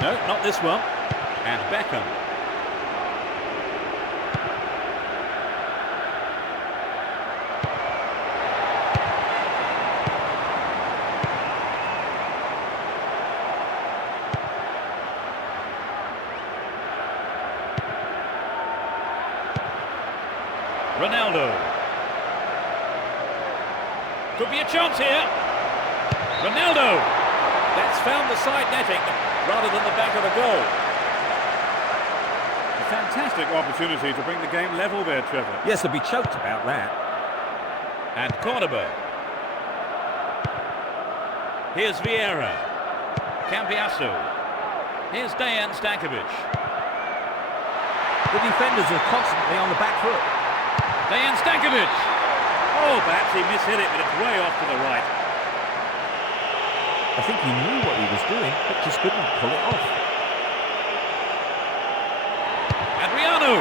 No, not this one. And Beckham. Ronaldo. Could be a chance here. Ronaldo. That's found the side netting rather than the back of the goal. A fantastic opportunity to bring the game level there, Trevor. Yes, they'll be choked about that. And Cordoba. Here's Vieira. Cambiasso. Here's Dejan Stankovic. The defenders are constantly on the back foot. Dejan Stankovic. Oh, perhaps he mishit it, but it's way off to the right. I think he knew what he was doing, but just couldn't pull it off. Adriano.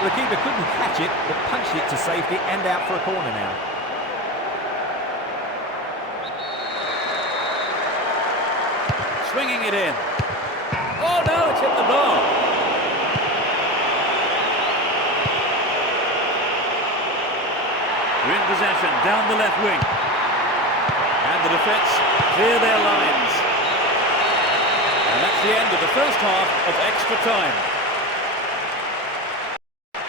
The keeper couldn't catch it, but punched it to safety and out for a corner now. Swinging it in. Oh no, it's hit the bar. We're in possession, down the left wing. And the defence clear their lines. And that's the end of the first half of extra time.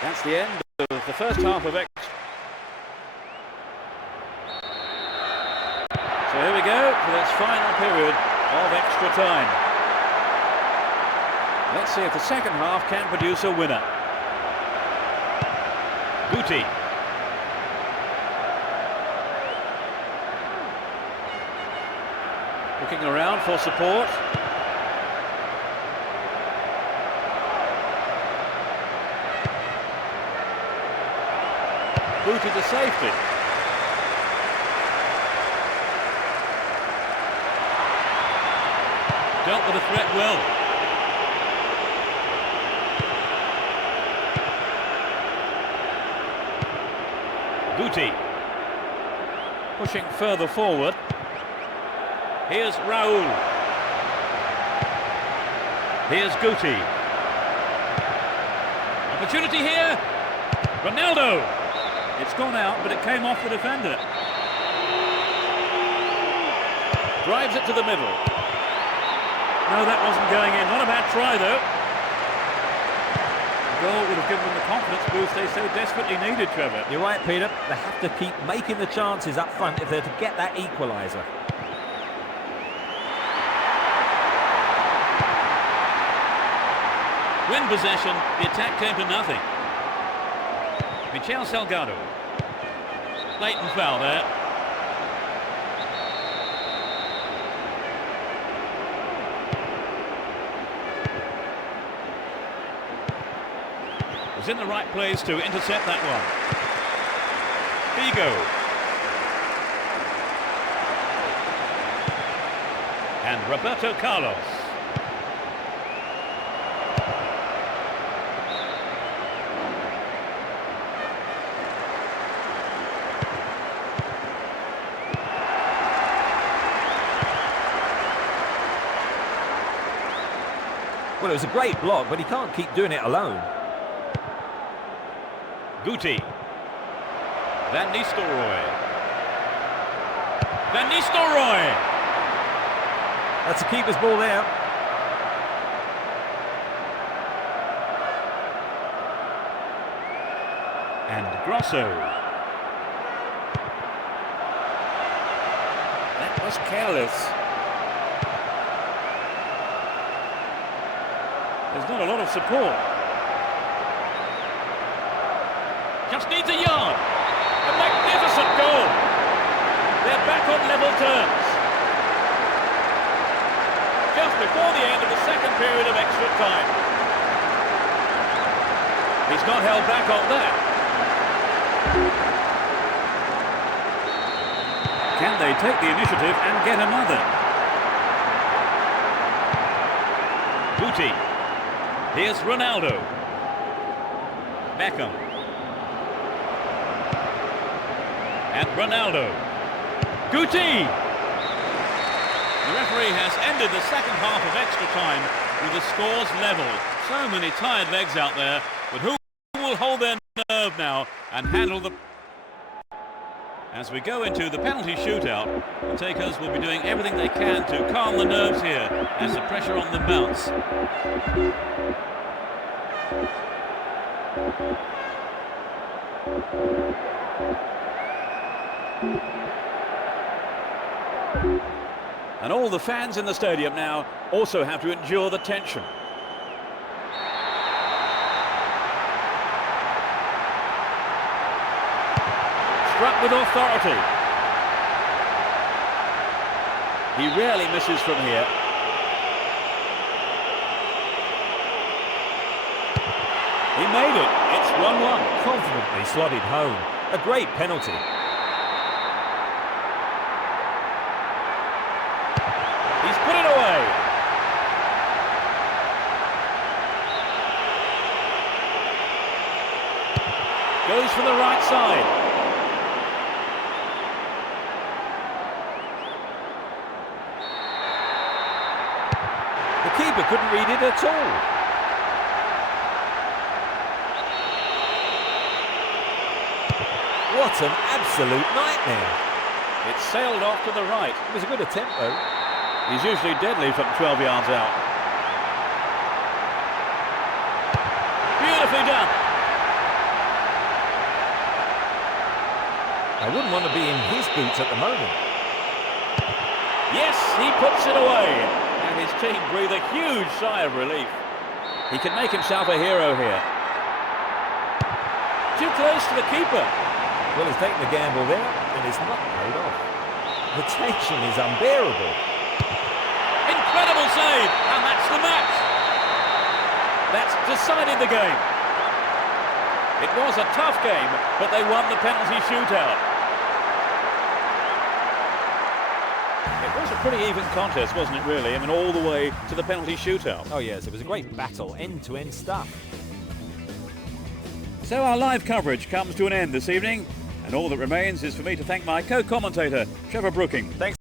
That's the end of the first half of extra. So here we go for this final period of extra time. Let's see if the second half can produce a winner. Guti. Looking around for support. Guti to safety. Dealt with the threat well. Guti. Pushing further forward. Here's Raul. Here's Guti. Opportunity here. Ronaldo. It's gone out, but it came off the defender. Drives it to the middle. No, that wasn't going in. Not a bad try, though. The goal would have given them the confidence boost they so desperately needed, Trevor. You're right, Peter. They have to keep making the chances up front if they're to get that equaliser. Win possession, the attack came to nothing. Michel Salgado. Blatant foul there. Was in the right place to intercept that one. Figo. And Roberto Carlos. Well, it was a great block, but he can't keep doing it alone. Guti. Van Nistelrooy. Van Nistelrooy! That's a keeper's ball there. And Grosso. That was careless. There's not a lot of support. Just needs a yard. A magnificent goal. They're back on level terms. Just before the end of the second period of extra time. He's not held back on that. Can they take the initiative and get another? Guti. Here's Ronaldo. Beckham. And Ronaldo. Guti! The referee has ended the second half of extra time with the scores level. So many tired legs out there, but who will hold their nerve now and handle the... As we go into the penalty shootout, the takers will be doing everything they can to calm the nerves here as the pressure on them mounts. And all the fans in the stadium now also have to endure the tension. Struck with authority. He rarely misses from here. He made it. It's 1-1. Confidently slotted home. A great penalty. He's put it away. Goes for the right side. The keeper couldn't read it at all. What an absolute nightmare. It sailed off to the right. It was a good attempt, though. He's usually deadly from 12 yards out. Beautifully done. I wouldn't want to be in his boots at the moment. Yes, he puts it away. And his team breathe a huge sigh of relief. He can make himself a hero here. Too close to the keeper. Well, he's taken the gamble there, and it's not paid off. The tension is unbearable. Incredible save, and that's the match. That's decided the game. It was a tough game, but they won the penalty shootout. It was a pretty even contest, wasn't it, really? I mean, all the way to the penalty shootout. Oh, yes, it was a great battle, end-to-end stuff. So our live coverage comes to an end this evening, and all that remains is for me to thank my co-commentator, Trevor Brooking. Thanks.